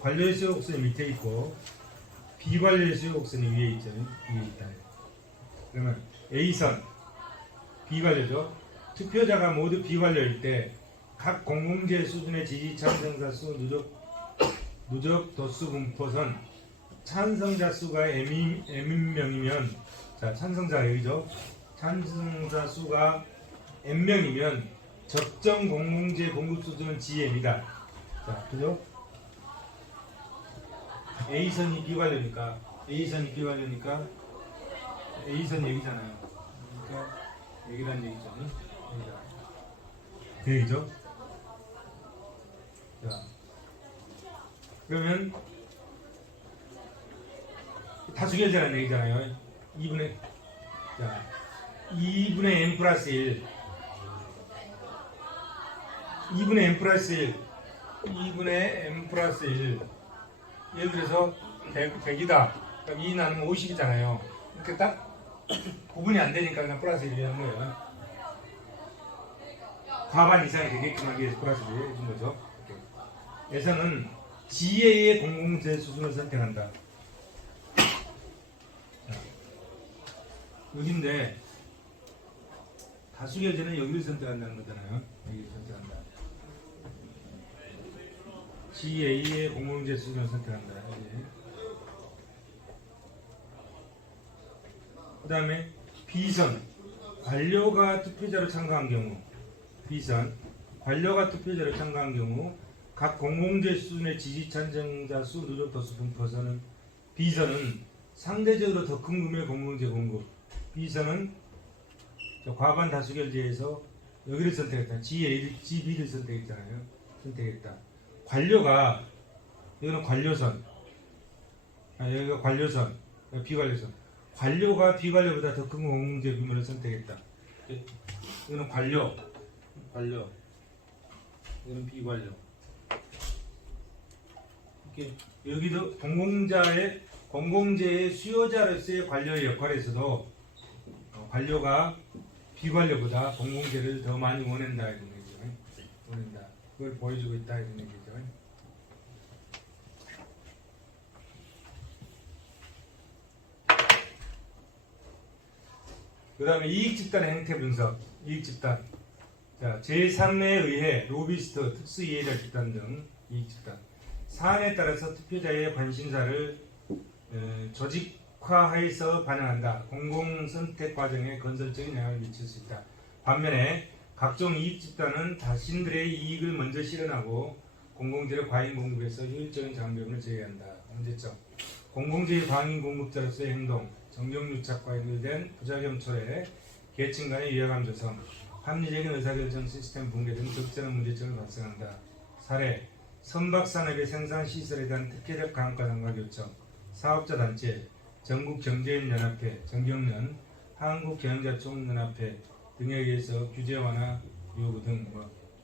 관료의 수요 곡선이 밑에 있고 비관료의 수요 곡선이 위에 있죠. 위에 있다. 그러면 A선 비관료죠. 투표자가 모두 비관료일 때 각 공공재 수준의 지지 찬성자 수 누적 도수 분포선 찬성자 수가 M명이면 자 찬성자 여기죠. 찬성자 수가 N명이면 적정 공공재 공급 수준은 GM이다. 자 그죠? A선이 비관료니까 A선이 여기잖아요. 그러니까 여기란 얘기죠. 여기죠? 자, 그러면 다수결제라는 얘기잖아요. 2분의 n 플러스 1 예를 들어서 100이다. 그럼 2 나누면 50이잖아요. 이렇게 딱 구분이 안 되니까 그냥 플러스 1이 하는 거예요. 과반 이상이 되게끔 하기 위해서 플러스 1을 해준 거죠. 에서는 GA의 공공재 수준을 선택한다. 자, 여기인데 다수결제는 여기를 선택한다는 거잖아요. 여기를 선택한다. GA의 공공재 수준을 선택한다. 그 다음에 B선 관료가 투표자로 참가한 경우 각 공공재 수준의 지지 찬성자 수 누적 도수 분포선은 B선은 상대적으로 더 큰 규모의 공공재 공급. B선은 과반 다수결제에서 여기를 선택했다. GB를 선택했다. 관료가 여기는 관료선, 여기가 관료선, 비관료선. 관료가 비관료보다 더 큰 공공재 규모를 선택했다. 이거는 관료, 이거는 비관료. 이렇게 여기도 공공재의 수요자로서의 관료의 역할에서도 관료가 비관료보다 공공재를 더 많이 원한다 이런 얘기죠. 원한다. 그걸 보여주고 있다 이런 얘기죠. 그 다음에 이익집단의 행태 분석. 이익집단. 자, 제3에 의해 로비스트, 특수이해자 집단 등 이익집단. 사안에 따라서 투표자의 관심사를 조직화해서 반영한다. 공공선택 과정에 건설적인 영향을 미칠 수 있다. 반면에 각종 이익집단은 자신들의 이익을 먼저 실현하고 공공재를 과잉 공급해서 효율적인 장벽을 제외한다. 문제점. 공공재의 과잉 공급자로서의 행동, 정경유착과 연결된 부작용 초래, 계층 간의 위화감 조성, 합리적인 의사결정 시스템 붕괴 등 적절한 문제점을 발생한다. 사례, 선박산업의 생산시설에 대한 특혜적 감가 상각 요청, 사업자 단체, 전국경제인연합회, 정경련, 한국경영자총연합회 등에 의해서 규제 완화 요구 등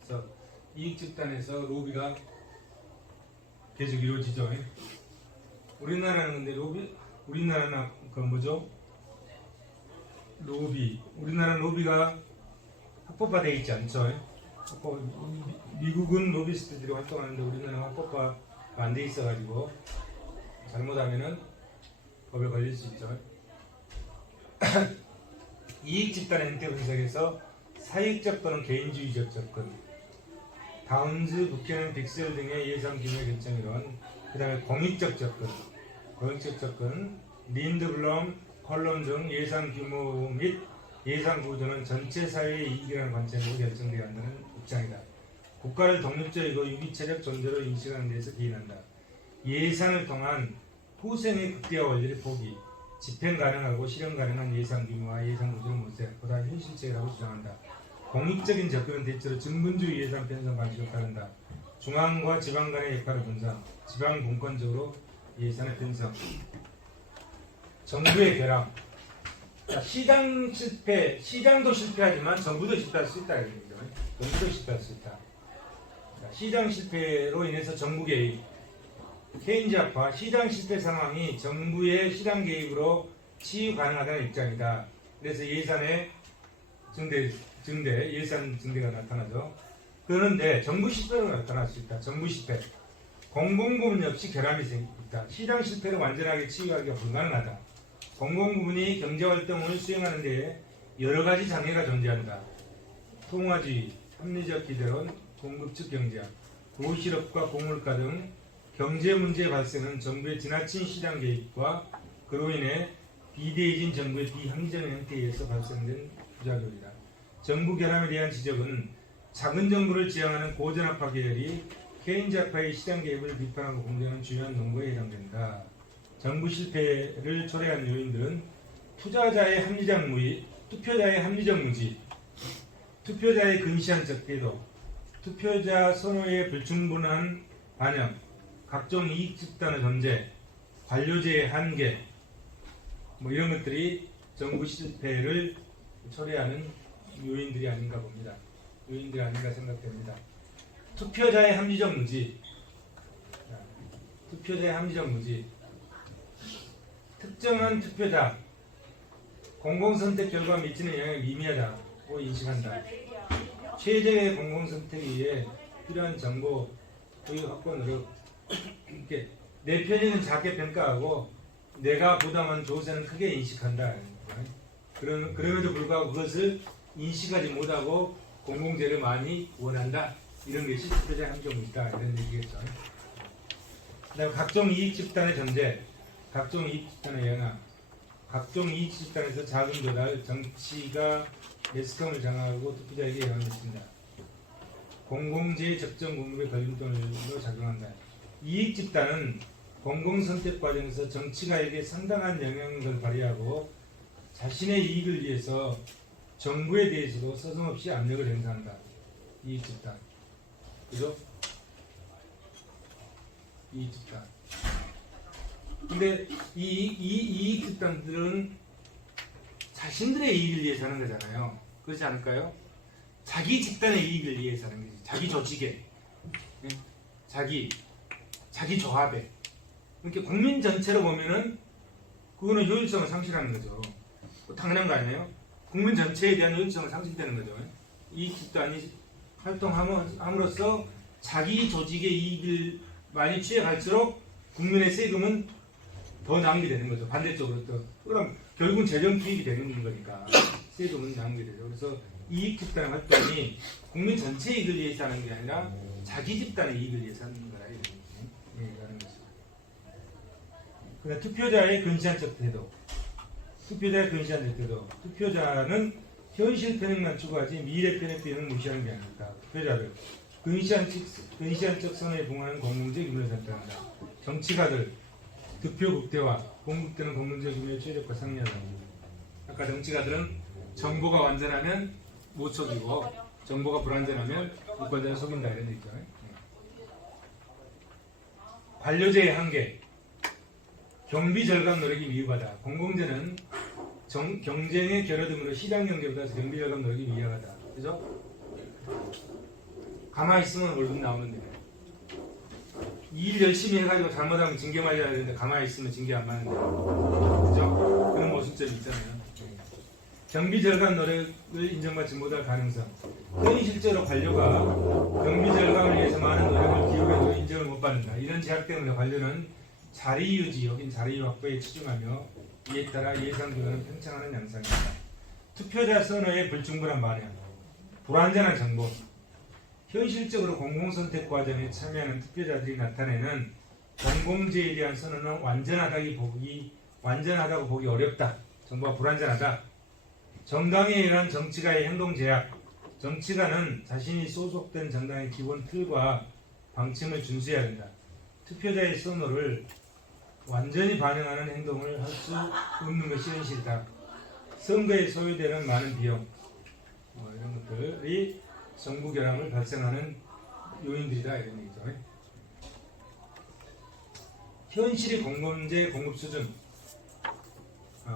그래서 이익집단에서 로비가 계속 이루어지죠. 우리나라는 근데 우리나라는 그 뭐죠? 우리나라는 로비가 합법화되어 있지 않죠. 미국은 로비스트들이 활동하는데 우리나라는 합법화가 안 돼 있어가지고 잘못하면은 법에 걸릴 수 있죠. 이익 집단 행태 분석에서 사익적 또는 개인주의적 접근, 다운즈, 부캐넌, 빅셀 등의 예상 규모 결정 이론, 그 다음에 공익적 접근, 린드블럼, 컬럼 등 예상 규모 및 예상 구조는 전체 사회의 이익이라는 관점으로 결정되어야 한다는 입장이다. 국가를 독립적이고 유기체적 존재로 인식하는 데서 기인한다. 예산을 통한 후생의 극대화 원리를 포기, 집행 가능하고 실현 가능한 예산 규모와 예산 구조를 모색, 보다 현실적이라고 주장한다. 공익적인 접근은 대체로 증분주의 예산 편성 방식을 따른다. 중앙과 지방 간의 역할을 분산, 지방 분권적으로 예산의 편성, 정부의 결함. 시장 실패, 시장도 실패하지만 정부도 실패할 수 있다. 정부도 실패할 수 있다. 시장 실패로 인해서 정부 개입, 케인즈학파, 시장 실패 상황이 정부의 시장 개입으로 치유 가능하다는 입장이다. 그래서 예산의 증대, 예산 증대가 나타나죠. 그런데 정부 실패로 나타날 수 있다. 정부 실패. 공공부문 역시 결함이 있다. 시장 실패를 완전하게 치유하기가 불가능하다. 공공부문이 경제활동을 수행하는 데에 여러 가지 장애가 존재한다. 통화주의, 합리적 기대론, 공급측 경제학, 도시업과 공물가 등 경제 문제 발생은 정부의 지나친 시장 개입과 그로 인해 비대해진 정부의 비합리적인 형태에 의해서 발생된 부작용이다. 정부 결함에 대한 지적은 작은 정부를 지향하는 고전학파 계열이 케인즈학파의 시장 개입을 비판하고 공격하는 주요한 논거에 해당된다. 정부 실패를 초래한 요인들은 투자자의 합리적 무의, 투표자의 합리적 무지, 투표자의 근시안적 태도, 투표자 선호의 불충분한 반영, 각종 이익 집단의 존재, 관료제의 한계, 이런 것들이 정부 실패를 초래하는 요인들이 아닌가 봅니다. 요인들이 아닌가 생각됩니다. 투표자의 합리적 무지, 특정한 투표자, 공공선택 결과에 미치는 영향이 미미하다고 인식한다. 최적의 공공선택에 의해 필요한 정보 확보 노력, 이렇게 내 편의는 작게 평가하고 내가 부담한 조세는 크게 인식한다. 그럼에도 불구하고 그것을 인식하지 못하고 공공재를 많이 원한다. 이런 것이 투표자의 함정이 있다. 이런 얘기겠죠. 그다음 각종 이익 집단의 존재, 각종 이익 집단의 영향, 각종 이익 집단에서 자금 조달, 정치가 매스컴을 장악하고 투표자에게 영향을 미친다. 공공재의 적정 공급의 걸림돌로 작용한다. 이익 집단은 공공선택 과정에서 정치가에게 상당한 영향력을 발휘하고 자신의 이익을 위해서 정부에 대해서도 서슴없이 압력을 행사한다. 이익 집단. 그죠? 이익 집단. 근데 이 이익 집단들은 자신들의 이익을 위해서 하는 거잖아요. 그렇지 않을까요? 자기 집단의 이익을 위해서 하는 거지. 자기 조직에, 자기 조합에. 이렇게 국민 전체로 보면은 그거는 효율성을 상실하는 거죠. 당연한 거 아니에요? 국민 전체에 대한 효율성을 상실되는 거죠. 이익 집단이 활동함으로써 자기 조직의 이익을 많이 취해갈수록 국민의 세금은 더 낭비되는 거죠. 반대쪽으로 또 그럼 결국은 재정 투입이 되는 거니까 세금은 낭비되죠. 그래서 이익 집단의 활동이 국민 전체 이익을 위해서 하는 게 아니라 자기 집단의 이익을 위해서 하는 거라 얘기하는 것이죠. 그다음 투표자의 근시안적 태도. 투표자의 근시안적 태도. 투표자는 현실 편익만 추구하지 미래 편익을 무시하는 게 아닙니다. 투표자들 근시안적 선언에 봉하는 공공적 의무를 전달한다. 정치가들 득표 극대화, 공급되는 공공적 의무의 최적과 상리하다. 아까 정치가들은 정보가 완전하면 못 속이고 정보가 불완전하면 유권자를 속인다 이런 데 있죠. 관료제의 한계, 경비 절감 노력이 미흡하다. 공공재는 경쟁의 결여됨으로 시장 경제보다 경비 절감 노력이 미흡하다. 그죠? 가만히 있으면 월급 나오는데 일 열심히 해가지고 잘못하면 징계 맞아야 되는데 가만히 있으면 징계 안 맞는데 그죠? 그런 모순점이 있잖아요. 경비 절감 노력을 인정받지 못할 가능성. 현실적으로 관료가 경비 절감을 위해서 많은 노력을 기울여도 인정을 못 받는다. 이런 제약 때문에 관료는 자리 유지, 여긴 자리 확보에 치중하며 이에 따라 예상 기간은 팽창하는 양상입니다. 투표자 선호의 불충분한 반응, 불완전한 정보. 현실적으로 공공선택 과정에 참여하는 투표자들이 나타내는 공공재에 대한 선언은 완전하다고 보기 어렵다. 정보가 불완전하다. 정당에 의한 정치가의 행동 제약. 정치가는 자신이 소속된 정당의 기본 틀과 방침을 준수해야 된다. 투표자의 선호를 완전히 반영하는 행동을 할 수 없는 것이 현실이다. 선거에 소요되는 많은 비용, 이런 것들이 정부 결함을 발생하는 요인들이다 이런 얘기죠. 현실의 공공재 공급 수준.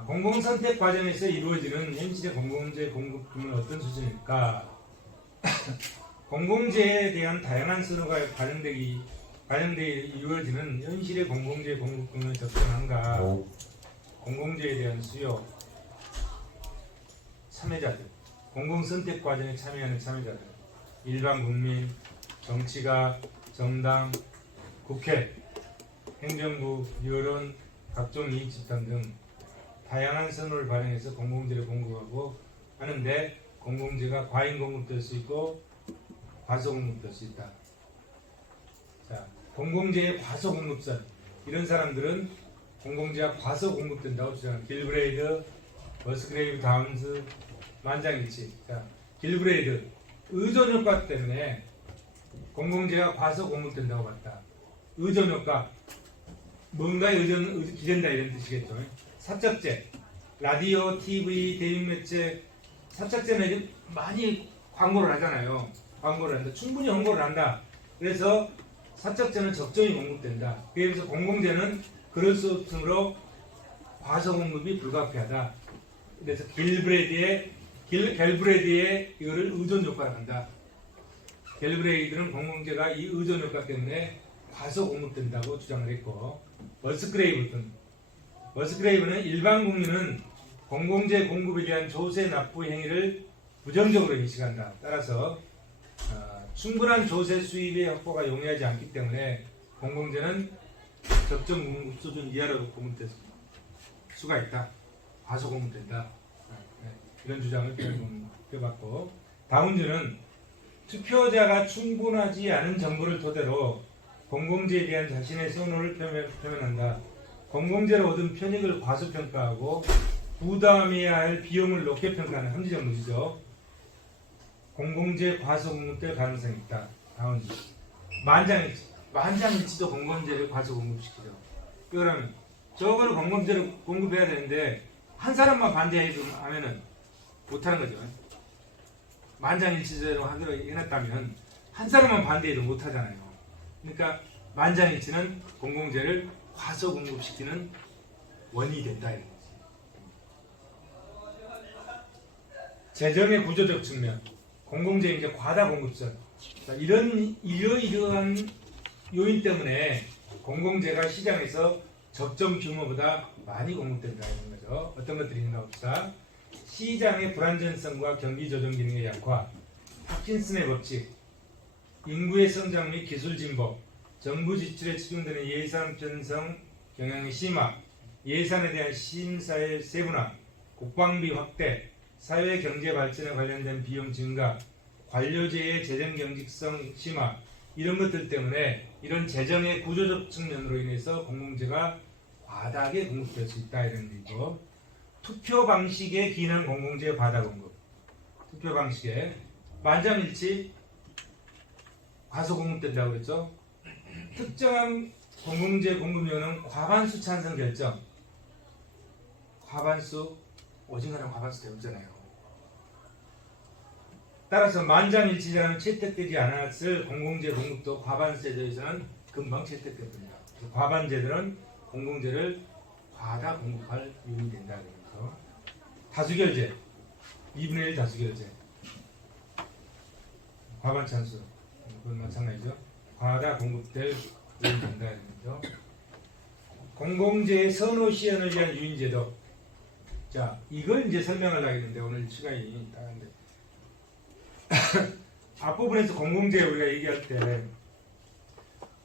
공공선택 과정에서 이루어지는 현실의 공공재 공급은 어떤 수준일까? 공공재에 대한 다양한 선호가 반영되어 이루어지는 현실의 공공재 공급은 적정한가? 공공재에 대한 수요, 참여자들, 공공선택 과정에 참여하는 참여자들, 일반 국민, 정치가, 정당, 국회, 행정부, 여론, 각종 이익집단 등 다양한 선호를 반영해서 공공재를 공급하고 하는데 공공재가 과잉 공급될 수 있고 과소 공급될 수 있다. 자, 공공재의 과소 공급선, 이런 사람들은 공공재가 과소 공급된다고 주장합니다. 길브레이드, 머스그레이브 다운스, 만장일치. 자, 길브레이드, 의존효과 때문에 공공재가 과소 공급된다고 봤다. 의존효과, 뭔가에 기댄다 이런 뜻이겠죠. 사적재, 라디오, TV, 대중매체, 사적재는 많이 광고를 하잖아요. 광고를 한다. 충분히 홍보를 한다. 그래서 사적재는 적정히 공급된다. 그래서 공공재는 그럴 수 없으므로 과소 공급이 불가피하다. 그래서 갤브레이드의 이거를 의존 효과를 한다. 갤브레이드는 공공재가 이 의존 효과 때문에 과소 공급된다고 주장을 했고, 머스크레이브는 일반 국민은 공공재 공급에 대한 조세 납부 행위를 부정적으로 인식한다. 따라서 충분한 조세 수입의 확보가 용이하지 않기 때문에 공공재는 적정 공급 수준 이하로 공급될 수가 있다. 과소 공급된다. 이런 주장을 펴봤고, 다운주는 투표자가 충분하지 않은 정보를 토대로 공공재에 대한 자신의 선호를 표현한다. 공공재로 얻은 편익을 과소평가하고 부담해야 할 비용을 높게 평가하는 합리적 논리죠. 공공재 과소공급될 가능성이 있다. 다운주. 만장일치도 공공재를 과소공급시키죠. 그러면 저거를 공공재를 공급해야 되는데 한 사람만 반대하면은 못하는 거죠. 만장일치제로 하기로 해놨다면 한 사람만 반대해도 못하잖아요. 그러니까 만장일치는 공공재를 과소 공급시키는 원인이 된다. 재정의 구조적 측면, 공공재의 이제 과다 공급선. 이러한 요인 때문에 공공재가 시장에서 적정 규모보다 많이 공급된다 이런 거죠. 어떤 것들이 있나 봅시다. 시장의 불안전성과 경기 조정 기능의 약화, 파킨슨의 법칙, 인구의 성장 및 기술 진보, 정부 지출에 집중되는 예산 편성 경향의 심화, 예산에 대한 심사의 세분화, 국방비 확대, 사회 경제 발전에 관련된 비용 증가, 관료제의 재정 경직성 심화, 이런 것들 때문에 이런 재정의 구조적 측면으로 인해서 공공재가 과다하게 공급될 수 있다 이런 얘기고, 투표 방식에 기인한 공공재 과다 공급, 투표 방식에 만장일치 과소 공급된다고 그랬죠. 특정한 공공재 공급료는 과반수 찬성 결정, 과반수 오징어랑 과반수 되었잖아요. 따라서 만장일치라는 채택되지 않았을 공공재 공급도 과반수에 대해서는 금방 채택됩니다. 과반제들은 공공재를 과다 공급할 요인이 된다. 그래서 다수결제, 2분의 1 다수결제, 과반 찬수, 그건 마찬가지죠. 과다 공급될 요인이 된다. 그래서 공공재의 선호 시연을 위한 유인제도. 자, 이걸 이제 설명하려고 했는데 오늘 시간이 다 한데 앞부분에서 공공재 우리가 얘기할 때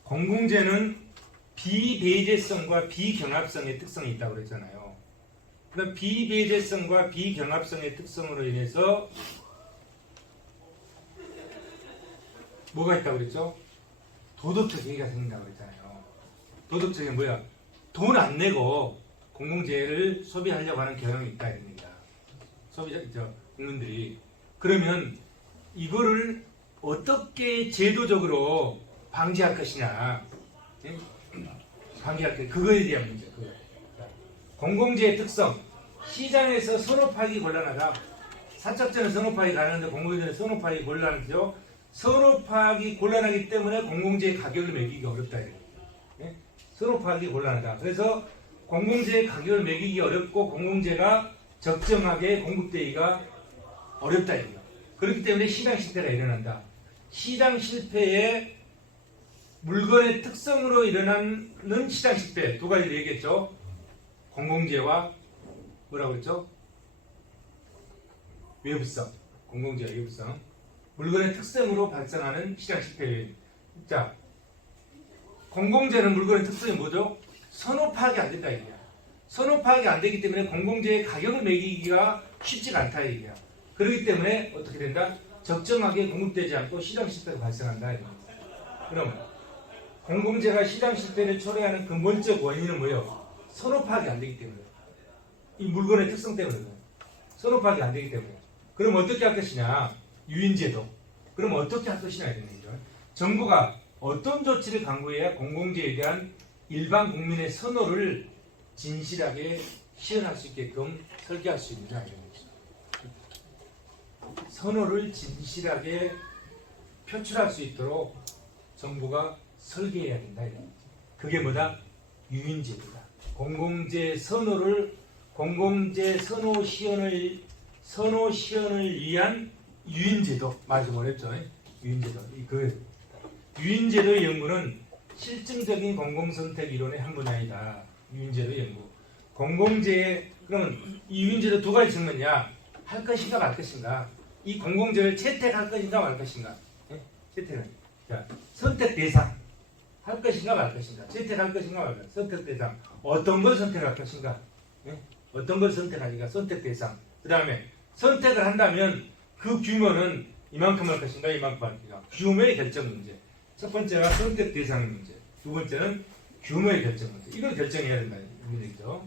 공공재는 비배제성과 비경합성의 특성이 있다고 그랬잖아요. 그럼 비배제성과 비경합성의 특성으로 인해서 뭐가 있다고 그랬죠? 도덕적 해이가 생긴다고 그랬잖아요. 도덕적 해이 뭐야? 돈 안 내고 공공재를 소비하려고 하는 경향이 있다 이런 얘기야. 국민들이. 그러면 이거를 어떻게 제도적으로 방지할 것이냐, 방지할 것, 그거에 대한 문제. 그거. 공공재의 특성, 시장에서 선호파기 곤란하다. 사적자는 선호파기 가능한데 공공재는 선호파기 곤란하죠. 선호파기 곤란하기 때문에 공공재의 가격을 매기기가 어렵다. 선호파기 곤란하다. 그래서 공공재의 가격을 매기기 어렵고 공공재가 적정하게 공급되기가 어렵다. 그렇기 때문에 시장 실패가 일어난다. 시장 실패에 물건의 특성으로 일어나는 시장 실패 두 가지를 얘기했죠. 공공재와 뭐라고 했죠? 외부성. 공공재와 외부성. 물건의 특성으로 발생하는 시장 실패. 자, 공공재는 물건의 특성이 뭐죠? 선호 파악이 안 된다 이게야. 선호 파악이 안 되기 때문에 공공재의 가격을 매기기가 쉽지가 않다 이게야. 그렇기 때문에 어떻게 된다? 적정하게 공급되지 않고 시장 실패가 발생한다. 그럼 공공재가 시장 실패를 초래하는 근본적 원인은 뭐예요? 선호 파악이 안 되기 때문에. 이 물건의 특성 때문에. 선호 파악이 안 되기 때문에. 그럼 어떻게 할 것이냐? 유인제도. 그럼 어떻게 할 것이냐 이런 얘기죠. 정부가 어떤 조치를 강구해야 공공재에 대한 일반 국민의 선호를 진실하게 시연할 수 있게끔 설계할 수 있느냐 이런 얘기죠. 선호를 진실하게 표출할 수 있도록 정부가 설계해야 된다. 그게 뭐다? 유인제도다. 공공재 선호를 공공재 선호 시연을 위한 유인제도. 맞아 뭐랬죠? 유인제도. 그 유인제도의 연구는 실증적인 공공선택 이론의 한 분야이다. 유인제도 연구. 공공재의 그러면 이 유인제도 두 가지 측면이야. 할 것인가 말 것인가. 이 공공재를 채택할 것인가 말 것인가. 채택은 자, 선택 대상 할 것인가 말 것인가. 채택할 것인가 말 것인가. 선택 대상 어떤 걸 선택할 것인가. 어떤 걸 선택하니까 선택 대상. 그 다음에 선택을 한다면 그 규모는 이만큼 할 것인가 이만큼 할 것인가. 규모의 결정 문제. 첫 번째가 선택 대상의 문제. 두 번째는 규모의 결정 문제. 이걸 결정해야 된다는 얘기죠.